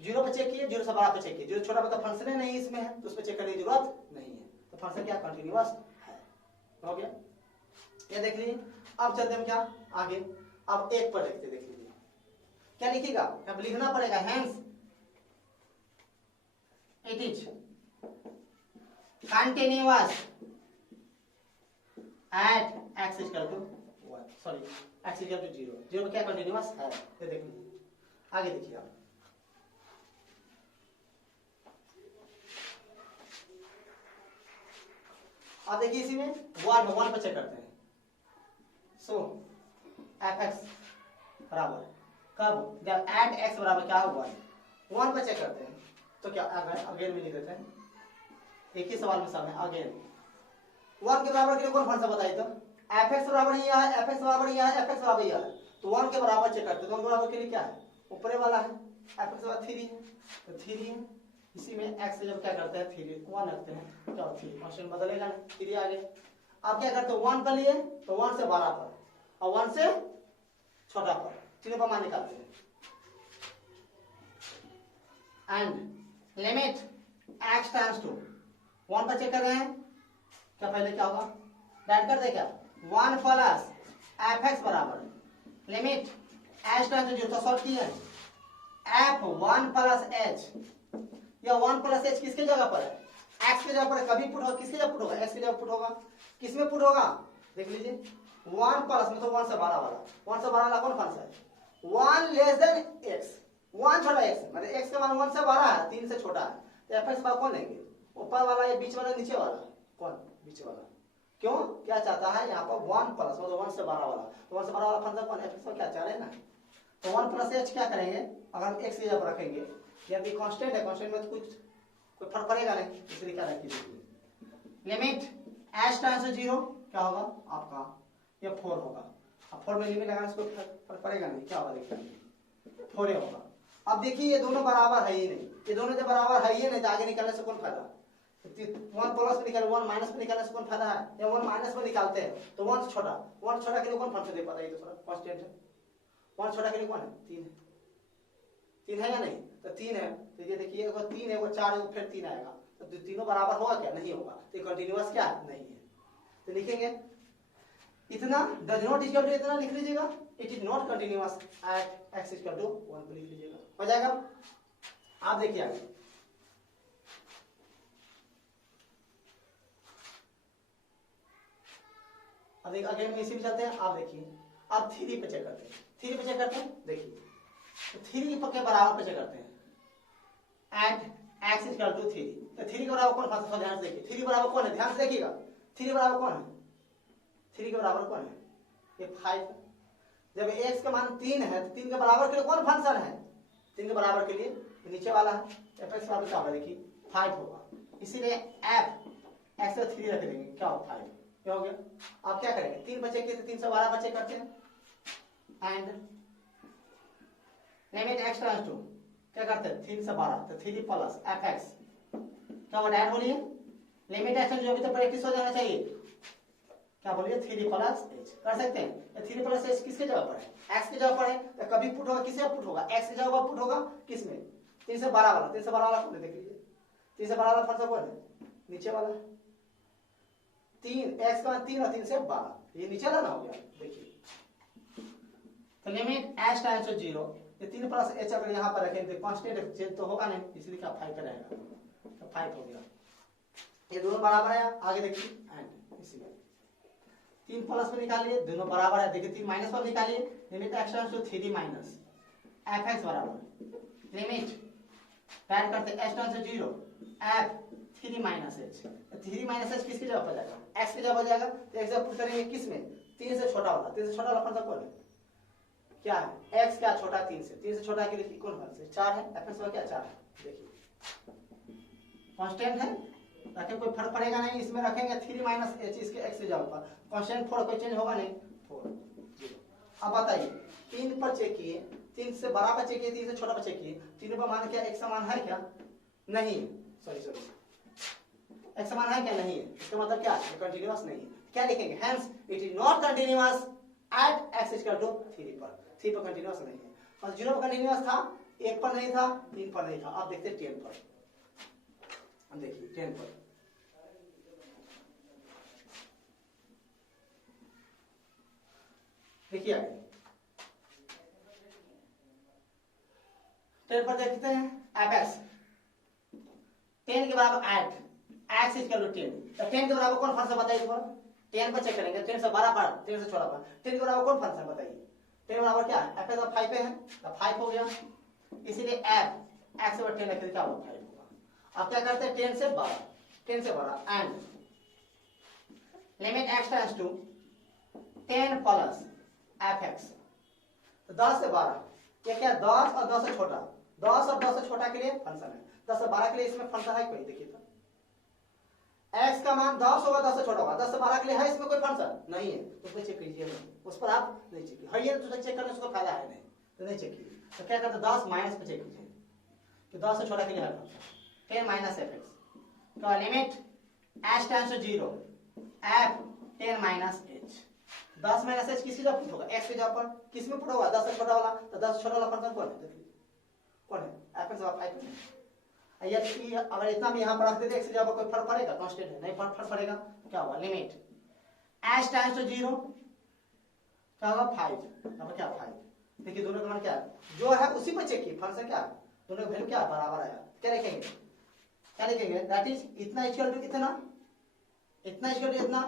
0 पर चेक किए, 0 से 12 पर चेक किए, 0 छोटा मतलब फंक्शन है नहीं इसमें है, तो उस पर चेक करने की जरूरत नहीं है, तो फंक्शन क्या कंटिन्यूअस है, हो गया, ये देख लीजिए। अब चलते हम क्या आगे, अब 1 पर देखते, देख लीजिए क्या लिखेगा, अब लिखना पड़ेगा, hence it is continuous at x equal to 1, sorry x equal to 0, 0 में क्या कंटिन्यूअस है, ये देख लीजिए, आगे देखिए आप, आप देखिए इसी में 1 पर चेक करते हैं, सो fx बराबर कब, जब एट x बराबर क्या होगा 1 पर चेक करते हैं, तो क्या अगेन में लिख देते हैं, एक ही सवाल में सामने अगेन 1 के बराबर के लिए कौन फंक्शन बताइए, तो fx बराबर यह है, fx बराबर यह है, fx बराबर यह है, तो 1 के बराबर चेक करते हैं, तो 1 के बराबर के लिए क्या है, ऊपरे वाला है, fx बराबर 3 है, तो 3 है, इसी में x से जब क्या करते हैं 3 1 रखते हैं, क्या 3 कांस्टेंट बदलेगा नहीं, 3 आ गए। आप क्या करते हो 1 पर लिए तो 1 से 12 पर, और 1 से छोटा पर, तीनों पर मान निकालते हैं, and limit x times to 1 पर चेक कर रहे हैं, क्या पहले क्या होगा डाइट कर दे, क्या 1 प्लस fx बराबर लिमिट h टाइम्स टू, तो सॉल्व किए f1 प्लस h, या 1 प्लस h किसके जगह पर है, x के जगह पर, कभी पुट होगा, किसके जगह पुट होगा, x के जगह पुट होगा, किसमें पुट होगा देख लीजिए, 1 प्लस में तो 1 से 12 वाला, 1 से 12 वाला कौन फंक्शन है, 1 लेस देन x, 1 छोटा x, मतलब x का मान 1 से 12 है, 3 से छोटा है, तो fx का कौन लेंगे, ऊपर वाला या बीच वाला, नीचे वाला, कौन बीच वाला, क्यों क्या चाहता है यहाँ पर 1 प्लस मतलब 1 से 12 वाला, तो 1 से 12 वाला फंक्शन कौन fx का क्या चाह रहे हैं ना, तो 1 प्लस एच क्या करेंगे, अगर हम एक्स की जगह रखेंगे, या भी कांस्टेंट है, कांस्टेंट में तो कोई फर्क पड़ेगा नहीं, इसलिए क्या रखिए लिमिट एच टेंड्स टू 0 क्या होगा आपका ये 4 होगा। अब 4 में लिमिट लगाने से कोई फर्क पड़ेगा नहीं, क्या होगा देखिए 4 होगा। अब देखिए ये दोनों बराबर है ही नहीं, ये दोनों जब बराबर है ही नहीं तो आगे निकलने से कौन फायदा, 1 प्लस में निकाले 1 माइनस में निकालने से कौन फायदा है, या 1 माइनस में निकालते हैं तो 1 छोटा, 1 छोटा के लिए कौन फंक्शन दे पाता है, ये तो थोड़ा कांस्टेंट है, 1 छोटा के लिए कौन है 3 है, 3 है या नहीं, तो 3 है, तो ये देखिए वो 3 है वो 4 है वो फिर 3 आएगा, तो तीनों बराबर होगा क्या, नहीं होगा, तो कंटिन्यूअस क्या नहीं है। तो लिखेंगे इतना डज नॉट इक्वल टू इतना लिख लीजिएगा, it is not continuous at x equal to 1 लिख लीजिएगा, हो जाएगा। आप देखिए आगे अब देखिए अगेन में इसी में चलते हैं। आप देखिए अब 3 पे चेक करते हैं, 3 पे चेक करते हैं, देखिए तो 3 के पक्के बराबर पे चेक करते हैं एट एक्स इक्वल टू 3, तो 3 के बराबर कौन फंसा, ध्यान से देखिए 3 बराबर कौन है, ध्यान से देखिएगा 3 बराबर कौन है, 3 के बराबर कौन है ये 5। जब x का मान 3 है तो 3 के बराबर के लिए कौन फंक्शन है, 3 के बराबर के लिए तो नीचे वाला है fx बराबर क्या होगा देखिए 5 होगा, इसीलिए f x से 3 रख देंगे क्या होगा 5, क्या हो गया। आप क्या करेंगे 3 बचे के तो 312 बचे करते हैं and limit x tends to क्या करते हैं 3 से 12 तो 3 प्लस fx क्या होगा ऐड बोलिए, लिमिट x जो भी तो प्रैक्टिस हो जाना चाहिए, क्या बोलिए 3 प्लस h कर सकते हैं। 3 प्लस h किसके जगह पर है, x की जगह पर है, तो कभी पुट होगा किससे पुट होगा, x की जगह पर पुट होगा किसमें 3 से 12 वाला, 3 से 12 वाला कौन है देख लीजिए, 3 से 12 वाला फंक्शन कौन है नीचे वाला 3, x का 3 और 3 से 12 ये नीचे वाला ना हो गया देखिए। तो लिमिट h टेंड्स टू 0, ये 3 प्लस h अगर यहां पर रखें तो कांस्टेंट चेंज तो होगा नहीं, इसलिए क्या 5 पे रहेगा, तो 5 हो गया। ये दोनों बराबर है, आगे देखिए एंड इसी में 3 प्लस में निकालिए दोनों बराबर है, देखिए 3 माइनस पर निकालिए, limit x tends to 3 minus fx बराबर लिमिट ऐड करते h tends to 0 f 3 minus h, 3 minus h किसकी जगह पर जाएगा x की जगह पर जाएगा, तो x जगह पुट करेंगे किसमें 3 से छोटा वाला, 3 से छोटा वाला फंक्शन कौन है क्या है x क्या छोटा 3 से छोटा के लिए कौन फंक्शन 4 है, fx का क्या 4 है देखिए कांस्टेंट है, रखें कोई फर्क पड़ेगा नहीं, इसमें रखेंगे 3 माइनस h इसके x की जगह पर, कांस्टेंट 4 कोई चेंज होगा नहीं 4 0। अब बताइए 3 पर चेक किए, 3 से बड़ा पर चेक किए, 3 से छोटा पर चेक किए, तीनों पर मान क्या एक समान है क्या नहीं, सॉरी एक समान है क्या नहीं है, इसका मतलब क्या है कंटीन्यूअस नहीं है, क्या लिखेंगे hence it is not continuous at x equal to 3 पर, 3 पर कंटीन्यूअस नहीं है, और 0 पर कंटीन्यूअस था, 1 पर नहीं था, 3 पर नहीं था। आप देखते हैं 10 पर, हम देखिए 10 पर देखिए आगे 10 पर देखते हैं fx 10 के बराबर एट x इक्वल टू 10, तो 10 के बराबर कौन फंक्शन बताइए एक बार, 10 पर चेक करेंगे 10 से 12 पर 10 से छोटा पर 10 के बराबर कौन फंक्शन बताइए, 10 के बराबर क्या है fx 5 पे है तो 5 हो गया, इसीलिए f x over 10 रखें क्या होगा 5 होगा। अब क्या करते हैं 10 से 12 and limit x tends to 10 plus fx, तो 10 से 12 ये क्या 10 और 10 से छोटा, 10 और 10 से छोटा के लिए फंक्शन है, 10 से 12 के लिए इसमें फंक्शन है कोई देखिए तो x का मान 10 होगा 10 से छोटा होगा, 10 से 12 के लिए है इसमें कोई फंक्शन नहीं है, तो उसको चेक कीजिए, उस पर आप नहीं चेक कीजिए, है तो चेक करने से कोई फायदा है नहीं, तो नहीं चेक कीजिए, तो क्या करते 10 माइनस पे चेक कीजिए कि 10 से छोटा के लिए है फंक्शन 10 माइनस fx का limit h tends to 0 f 10 minus h, 10 minus h किसकी जगह पुट होगा x की जगह पर, किस में पुट होगा 10 से छोटा वाला, तो 10 से छोटा वाला फंक्शन कौन है देख लीजिए कौन है fx और 5 है, यदि अगर इतना भी यहाँ पर रख देते x की जगह पर कोई फर्क पड़ेगा कांस्टेंट है नहीं फर्क पड़ेगा, क्या होगा लिमिट h टेंड्स टू 0 क्या होगा 5, अब क्या 5 देखिए दोनों का मान क्या है जो है उसी पर चेक किए फंक्शन क्या है दोनों का वैल्यू क्या बराबर आया, क्या लिखेंगे दैट इज इतना इक्वल टू इतना, इतना इक्वल टू इतना,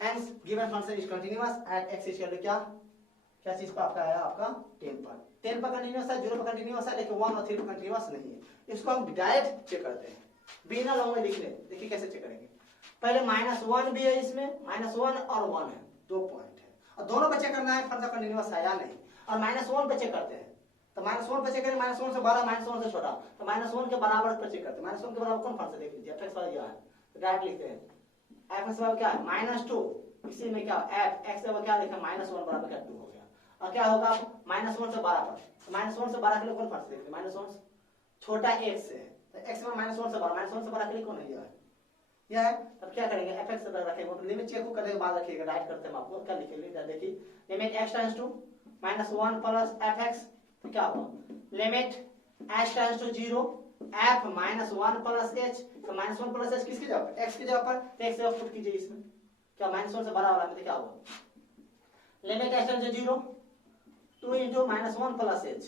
hence given function is continuous at x equal to क्या चीज पर आपका आया आपका 10 पर कंटीन्यूअस है, 0 पर कंटीन्यूअस है, लेकिन 1 और 3 पर कंटीन्यूअस नहीं है, इसको हम डायरेक्ट चेक करते हैं बिना लॉन्ग में लिखने, देखिए कैसे चेक करेंगे, पहले -1 भी है इसमें -1 और 1 है, 2 पॉइंट है और दोनों को चेक करना है फंक्शन कंटीन्यूअस है या नहीं, और -1 पे चेक करते हैं, तो -1 पे चेक करें, -1 से बड़ा, -1 से छोटा, तो -1 के बराबर पे चेक करते हैं। -1 के बराबर कौन फंक्शन देख लीजिए, fx वाला है, तो डायरेक्ट लिखते हैं fx बराबर क्या है -2, इसी में क्या f x बराबर क्या लिखा -1 बराबर क्या 2 हो गया। और क्या होगा -1 से 12 पर, तो -1 से 12 के लिए कौन फंक्शन देख लीजिए, -1 छोटा x है, तो x में -1 से 12, -1 से 12 के लिए कौन है यह है। तब क्या करेंगे fx से रखेंगे, तो लिमिट चेक करने के बाद रखिएगा, राइट करते हैं आपको क्या लिखेंगे, देखिए limit x tends to -1 plus fx, तो क्या होगा limit h tends to 0 f -1 plus h, तो -1 प्लस h किसकी जगह पर, x की जगह पर, तो x की जगह पुट कीजिए इसमें, क्या -1 से बड़ा वाला में, तो क्या होगा limit h tends to 0 2 into -1 plus h,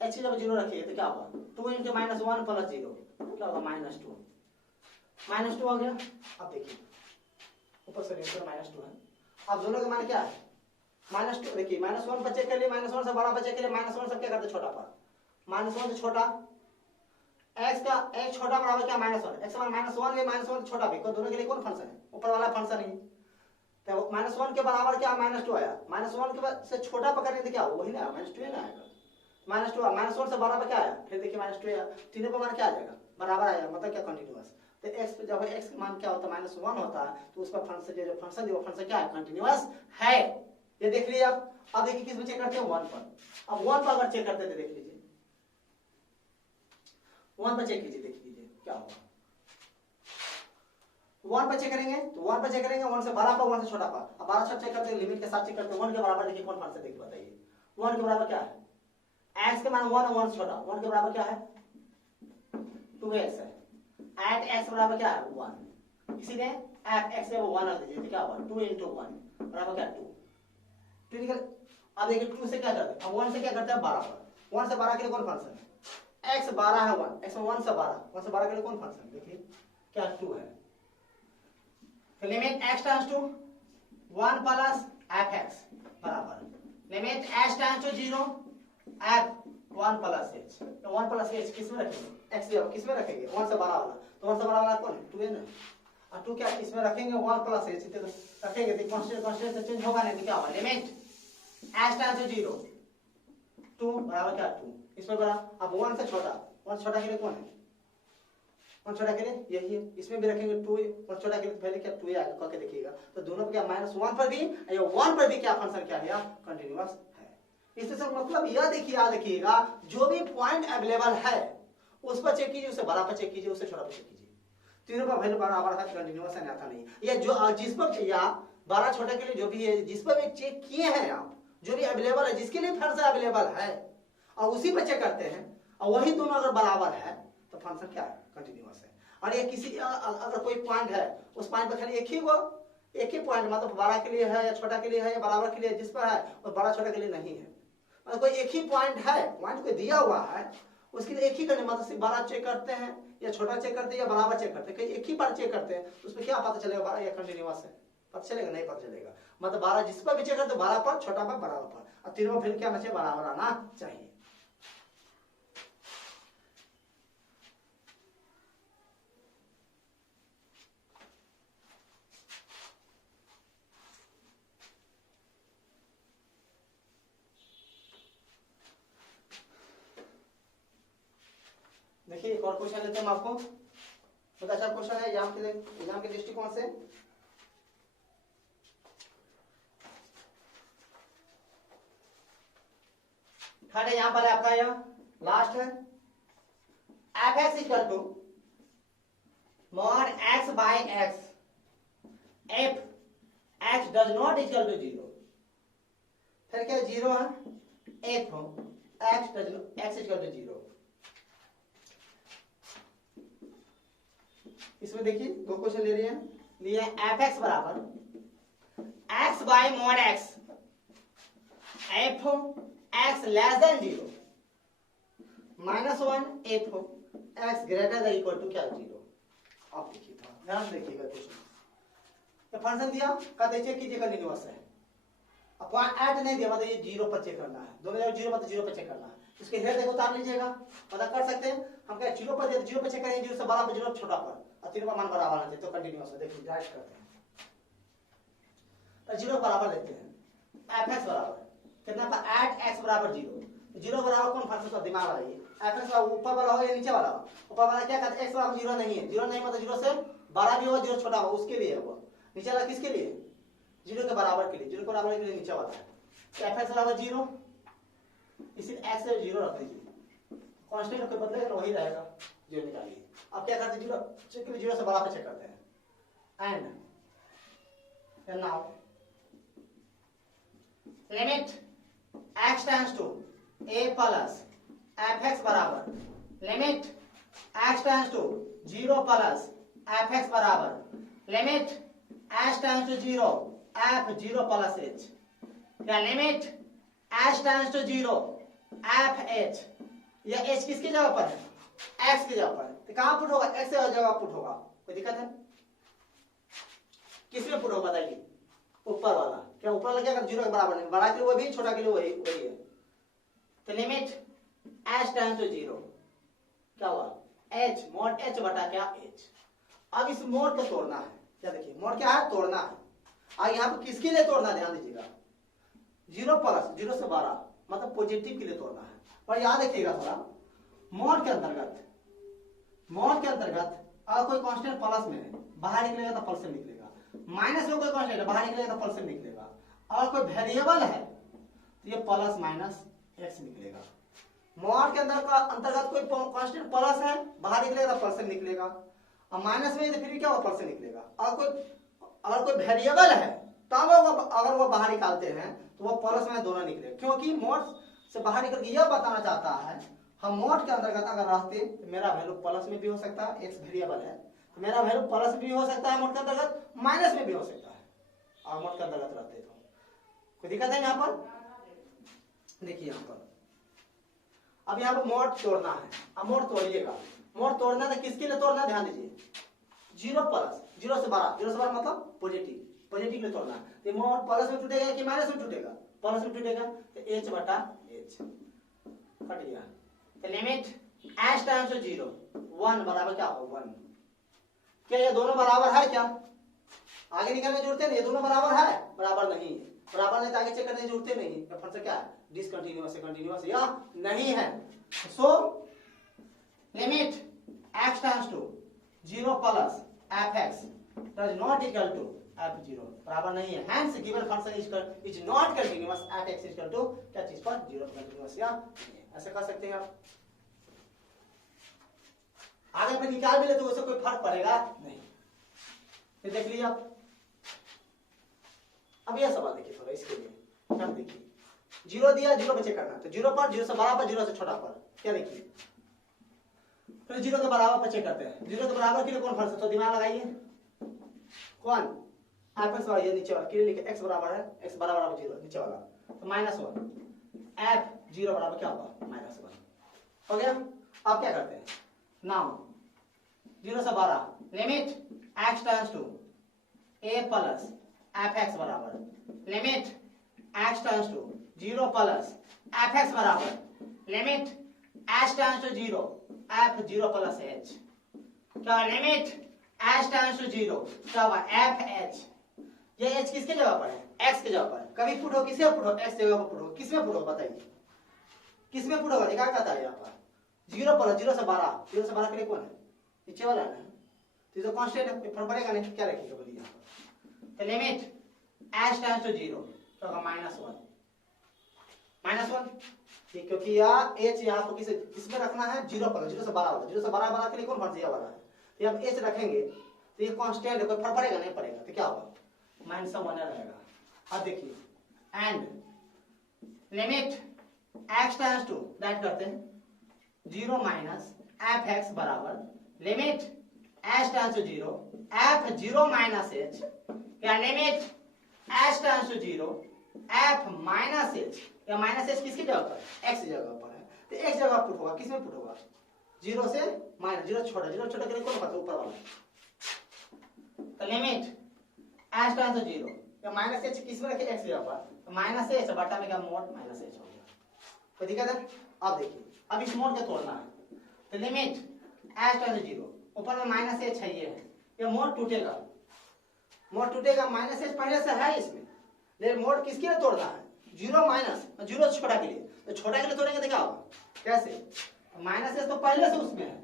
h की जगह 0 रखिए, तो क्या होगा 2 into -1 प्लस 0, क्या होगा -2, -2 हो गया। अब देखिए ऊपर से -2 है, अब दोनों का मान क्या है -2, देखिए -1 पर चेक कर लिए, -1 से बड़ा पर चेक कर लिए, -1 सब क्या करते छोटा पर, -1 से छोटा x का x छोटा बराबर क्या -1, x -1 भी -1 से छोटा भी, को दोनों के लिए कौन फंक्शन है, ऊपर वाला फंक्शन ही, तो -1 के बराबर क्या -2 आया, -1 के से छोटा पकड़ने तो क्या हो वही ना -2 ही ना आएगा, -2 -1 से बराबर क्या आया, फिर देखिए -2 आया, तीनों का मान क्या आ जाएगा बराबर आएगा, मतलब क्या कंटीन्यूअस, तो x पे जब x का मान क्या होता है -1 होता है, तो उसका फंक्शन जो फंक्शन वो फंक्शन क्या है कंटीन्यूअस है, ये देख लीजिए आप। अब देखिए किस में चेक करते हैं 1 पर, अब 1 पर अगर चेक करते थे देख लीजिए 1 पर चेक कीजिए, देख लीजिए क्या होगा 1 पर चेक करेंगे, तो 1 पर चेक करेंगे 1 से बड़ा पर 1 से छोटा पर, अब 12 चेक करते हैं लिमिट के साथ चेक करते हैं 1 के बराबर, देखिए कौन फंक्शन देखिए बताइए 1 के बराबर क्या है x के मान 1 और 1 से छोटा, 1 के बराबर क्या है 2x है, at x बराबर क्या है 1, इसीलिए f x से वो 1 रख दीजिए, तो क्या होगा 2 into 1 बराबर क्या 2, ठीक है। अब देखिए 2 से क्या करते हैं, अब 1 से क्या करते हैं 12 पर, 1 से 12 के लिए कौन फंक्शन है, x 12 है 1, x में 1 से 12 के लिए कौन फंक्शन, देखिए क्या 2 है, तो limit x tends to 1 plus fx बराबर limit h tends to 0 f 1 plus h, तो 1 प्लस h किस में रखेंगे, x किस में रखेंगे 1 से 12 वाला, तो 1 से 12 वाला कौन 2 है ना, और 2 क्या इसमें रखेंगे 1 प्लस h, तो रखेंगे तो कांस्टेंट से चेंज होगा नहीं, तो क्या होगा लिमिट h टेंड्स टू 0 2 बराबर क्या 2, इसमें बड़ा, अब 1 से छोटा, 1 छोटा के लिए कौन है 1 छोटा के लिए यही है, इसमें भी रखेंगे 2, 1 छोटा के लिए पहले क्या 2 आएगा करके देखिएगा, तो दोनों पे क्या -1 पर भी या 1 पर भी क्या फंक्शन क्या है कंटीन्यूअस है। इससे सब मतलब यह देखिए याद रखिएगा, जो भी पॉइंट अवेलेबल है उस पर चेक कीजिए, उसे बड़ा पर चेक कीजिए, उसे छोटा पर चेक कीजिए, तीनों का वैल्यू बराबर है कंटीन्यूअस है, आता नहीं, या जो जिस पर या बड़ा छोटा के लिए जो भी है जिस पर भी चेक किए हैं आप, जो भी अवेलेबल है जिसके लिए फंक्शन अवेलेबल है और उसी पर चेक करते हैं, और वही दोनों अगर बराबर है तो फंक्शन क्या है कंटीन्यूअस है। और ये किसी अगर कोई पॉइंट है उस पॉइंट पर खाली एक ही पॉइंट मतलब बड़ा के लिए है या छोटा के लिए है या बराबर के लिए जिस पर है, और बड़ा छोटा के लिए नहीं है, मतलब कोई एक ही पॉइंट है, पॉइंट कोई दिया हुआ है उसके लिए एक ही करने, मतलब सिर्फ बड़ा चेक करते हैं या छोटा चेक करते हैं या बराबर चेक करते हैं, कहीं एक ही बार चेक करते हैं, उसमें क्या पता चलेगा बड़ा या कंटीन्यूअस है, पता चलेगा नहीं पता चलेगा, मतलब 12 जिस पर भी चेक करते 12 पर छोटा पर बराबर पर, और तीनों फिर क्या आना चाहिए बराबर आना चाहिए। देखिए एक और क्वेश्चन लेते हैं हम आपको, बहुत अच्छा क्वेश्चन है एग्जाम के दृष्टिकोण से। थर्ड है यहाँ पर आपका यह लास्ट है, f x equal to mod x by x f x does not equal to 0, फिर क्या 0 है एफ एक्स इक्वल टू 0। इसमें देखिए दो क्वेश्चन ले रहे हैं, लिए एफ एक्स बराबर x by mod x f x less than 0 -1 f x greater than equal to क्या 0। अब देखिए ध्यान देखिएगा क्वेश्चन, तो फंक्शन दिया कहते चेक कीजिए कंटीन्यूअस है, अब पॉइंट ऐड नहीं दिया मतलब ये 0 पर चेक करना है, दोनों जगह 0 पर 0 पर चेक करना है, इसके हेड देखो उतार लीजिएगा, पता कर सकते हैं हम क्या 0 पर 0 पर चेक करेंगे, 0 से बड़ा पर 0 छोटा पर, और तीनों का मान बराबर आना चाहिए, तो कंटीन्यूअस है। देखिए जांच करते हैं, तो 0 बराबर लेते हैं एफ एक्स बराबर कितना पर एट एक्स बराबर 0। जीरो बराबर कौन फंक्शन का दिमाग लगाइए, एफ एक्स ऊपर वाला हो या नीचे वाला हो। ऊपर वाला क्या कहते हैं, एक्स बराबर 0 नहीं है, 0 नहीं मतलब 0 से बड़ा भी हो 0 छोटा हो उसके लिए है वो। नीचे वाला किसके लिए, 0 के बराबर के लिए, 0 के बराबर के लिए नीचे वाला है। तो एफ एक्स बराबर 0, इसलिए एक्स से 0 रख दीजिए, कांस्टेंट के बदले वही रहेगा, 0 निकालिए। अब क्या करते हैं, 0 से बड़ा पे चेक करते हैं। And now limit x tends to a plus fx बराबर limit x tends to 0 plus fx बराबर limit h tends to 0 f 0 plus h, या limit h tends to 0 f h। या h किसकी जगह पर है, x की जगह पर है, तो कहां पुट होगा, x की जगह पुट होगा, कोई दिक्कत है, किसमें पुट होगा बताइए, ऊपर वाला। क्या ऊपर वाला क्या कर 0 के बराबर नहीं, बड़ा के लिए वही, छोटा के लिए वही है। तो लिमिट h टेंड्स टू 0 क्या हुआ, h mod h बटा क्या h। अब इस मोड को तोड़ना है, क्या देखिए मोड क्या है, तोड़ना है। अब यहाँ पर किसके लिए तोड़ना है, ध्यान दीजिएगा, 0 प्लस 0 से 12 मतलब पॉजिटिव के लिए तोड़ना है। और याद रखिएगा थोड़ा, मोड के अंतर्गत अगर कोई कांस्टेंट प्लस में है बाहर निकलेगा तो पल्स निकलेगा, माइनस में कोई कांस्टेंट है बाहर निकलेगा तो पल्स निकलेगा। और कोई वेरिएबल है तो ये प्लस माइनस एक्स निकलेगा। मॉड के अंतर्गत कोई कांस्टेंट प्लस है बाहर निकलेगा तो परसेंट निकलेगा, और माइनस में तो फिर क्या होगा, परसेंट निकलेगा। अगर कोई वेरिएबल है तब अगर वो बाहर निकालते हैं तो वो प्लस में दोनों निकलेगा, क्योंकि मॉड से बाहर निकल के यह बताना चाहता है हम मॉड के अंतर्गत अगर रहते तो मेरा वैल्यू प्लस में भी हो सकता है, एक्स वेरिएबल है तो मेरा वैल्यू प्लस भी हो सकता है मॉड के अंतर्गत, माइनस में भी हो सकता है। और मॉड के अंतर्गत रहते तो कोई दिक्कत है। यहाँ पर देखिए, यहाँ पर अब यहाँ पर मोड तोड़ना है। अब मोड तोड़िएगा, मोड तोड़ना है किसके लिए तोड़ना है, ध्यान दीजिए, 0 प्लस 0 से 12 मतलब पॉजिटिव के लिए तोड़ना है। तो मोड प्लस में टूटेगा कि माइनस में टूटेगा, प्लस में टूटेगा, तो h बटा h कट गया। तो लिमिट h टेंड्स टू 0 1 बराबर क्या होगा 1। क्या ये दोनों बराबर है, क्या आगे निकलने जुड़ते नहीं, ये दोनों बराबर है, बराबर नहीं है, बराबर नहीं तो आगे चेक करने जुड़ते नहीं, तो फंक्शन क्या है, डिसकंटिन्यूअस है, कंटिन्यूअस या नहीं है। So limit x tends to 0 plus fx does not equal to f0 बराबर नहीं है, hence given function is not continuous, fx equal to क्या चीज पर 0 कंटिन्यूअस या ऐसे कर सकते हैं आप। आगे में निकाल भी ले तो उससे कोई फर्क पड़ेगा नहीं। ये देख लीजिए आप। अब यह सवाल देखिए थोड़ा, इसके लिए अब देखिए 0 दिया, 0 पे चेक करना, तो 0 पर 0 से बराबर 0 से छोटा पर क्या देखिए, फिर 0 के बराबर पर चेक करते हैं। 0 के बराबर के लिए कौन फंक्शन, तो दिमाग लगाइए, कौन f(x) वाला, ये नीचे वाला के लिए लिखे x बराबर है, x बराबर 0 नीचे वाला, तो -1 f0 बराबर क्या होगा -1 हो गया। अब क्या करते हैं, नाउ 0 से 12 limit x tends to a plus fx बराबर limit x tends to 0 plus fx बराबर limit h tends to 0 f0 plus h, क्या लिमिट h टेंड्स टू 0 क्या होगा fh। ये h किसके जगह पर है, x के जगह पर है, कभी पुट हो किसके पुट हो, x जगह पर पुट हो, किसमें पुट हो बताइए, किसमें पुट होगा, क्या कहता है यहाँ पर 0 प्लस 0 से 12 के लिए कौन है, नीचे वाला है ना, तो ये तो कांस्टेंट है, फर्क पड़ेगा नहीं, क्या रखिएगा बोलिए यहाँ पर। तो लिमिट h टेंड्स टू 0 तो होगा -1 ठीक, क्योंकि यहाँ h यहाँ पर किसमें रखना है, 0 प्लस 0 से 12 वाला, 0 से 12 के लिए कौन फंक्शन वाला है, तो अब h रखेंगे तो ये कांस्टेंट है, कोई फर्क पड़ेगा नहीं पड़ेगा, तो क्या होगा -1 रहेगा। अब देखिए and limit x tends to that करते हैं 0 माइनस fx बराबर limit h tends to 0 f0 minus h, या limit h tends to 0 f minus h, या माइनस h किसकी जगह पर, x की जगह पर है, तो x जगह पुट होगा, किसमें पुट होगा 0 से माइनस 0 छोटा के लिए कौन पता ऊपर वाला, तो लिमिट h टेंड्स टू 0 या माइनस h किसमें रखे, x की जगह पर, तो माइनस h बटा में क्या मोड माइनस h हो गया, कोई दिक्कत है। अब देखिए, अब इस मोड को तोड़ना है, तो लिमिट h टेंड्स टू 0 ऊपर में माइनस h है, ये मोड टूटेगा, माइनस h पहले से है इसमें, लेकिन मोड किसके लिए तोड़ना है, जीरो माइनस जीरो छोटा के लिए, तो छोटा के लिए तोड़ेंगे तो क्या होगा, कैसे, माइनस एच तो पहले से उसमें है,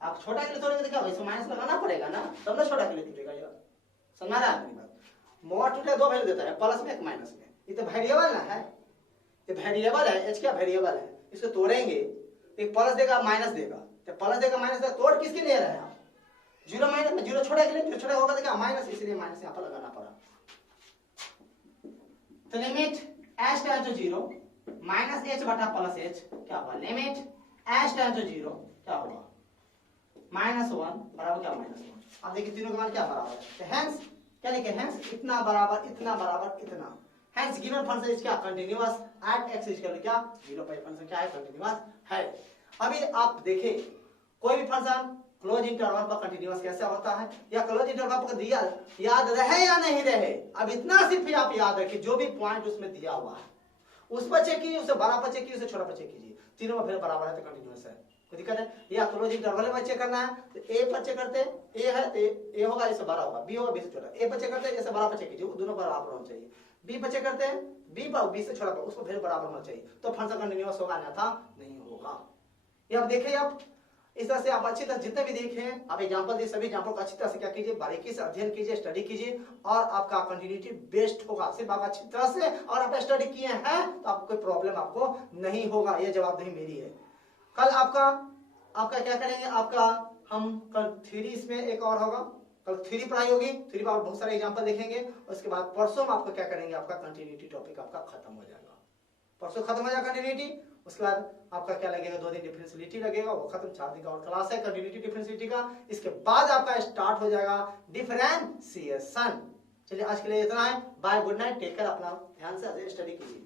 आप छोटा के लिए तोड़ेंगे तो क्या होगा, इसमें माइनस लगाना पड़ेगा ना, तब ना छोटा के लिए टूटेगा यार, समझ रहा है आपकी बात। मोड टूटे दो वैल्यू देता है, प्लस में एक माइनस में, ये तो वेरिएबल ना है, ये वेरिएबल है, एच क्या वेरिएबल है, इसको तोड़ेंगे एक प्लस देगा माइनस देगा, तो प्लस देगा माइनस देगा, तोड़ किसके लिए रहे हैं आप, जीरो माइनस में, जीरो छोटा के लिए, जो छोटा होगा तो क्या माइनस, इसलिए माइनस यहाँ पर लगाना पड़ा। तो limit h tends to zero minus h बटा प्लस एच क्या होगा, limit h tends to zero क्या होगा, -1 बराबर क्या -1। अब देखिए तीनों का मान क्या बराबर है, तो हेंस क्या लिखे, हेंस इतना बराबर इतना बराबर इतना, हेंस गिवन फंक्शन इज क्या कंटीन्यूअस एट एक्स इक्वल क्या 0 पर फंक्शन क्या है, कंटीन्यूअस है। अभी आप देखिए कोई भी फंक्शन क्लोज इंटरवल पर कंटीन्यूअस कैसे होता है, या क्लोज इंटरवल पर दिया याद रहे या नहीं रहे, अब इतना सिर्फ आप याद रखिए, जो भी पॉइंट उसमें दिया हुआ है उस पर चेक कीजिए, उसे बड़ा पर चेक कीजिए, उसे छोटा पर चेक कीजिए, तीनों में फिर बराबर है तो कंटीन्यूअस है, कोई दिक्कत है। या क्लोज इंटरवल में चेक करना है तो ए पर चेक करते, ए है तो ए होगा इससे बड़ा होगा, बी होगा बी से छोटा, ए पर चेक करते हैं इससे बड़ा पर चेक कीजिए, दोनों बराबर होना चाहिए, बी पर चेक करते हैं बी पर बी से छोटा पर उसको फिर बराबर होना चाहिए, तो फंक्शन कंटीन्यूअस होगा, अन्यथा नहीं होगा। ये आप देखिए, आप इस तरह से आप अच्छी तरह जितने भी देखे आप एग्जांपल दिए, सभी एग्जांपल को अच्छी तरह से क्या कीजिए, बारीकी से अध्ययन कीजिए, स्टडी कीजिए, और आपका कंटिन्यूटी बेस्ट होगा सिर्फ आप अच्छी तरह से और आप स्टडी किए हैं तो आपको कोई प्रॉब्लम आपको नहीं होगा, ये जवाबदेही मेरी है। कल आपका क्या करेंगे, आपका हम कल थ्योरी इसमें एक और होगा, कल थ्योरी पढ़ाई होगी, थ्योरी पर बहुत सारे एग्जांपल देखेंगे, उसके बाद परसों में आपको क्या करेंगे, आपका कंटिन्यूटी टॉपिक आपका खत्म हो जाएगा, परसों खत्म हो जाएगा कंटिन्यूटी, उसके बाद आपका क्या लगेगा, 2 दिन डिफरेंशियलिटी लगेगा, वो खत्म, 4 दिन का और क्लास है कंटिन्यूटी डिफरेंशियलिटी का, इसके बाद आपका स्टार्ट हो जाएगा डिफरेंशिएशन। चलिए आज के लिए इतना है, bye, good night, take care, अपना ध्यान से स्टडी कीजिए।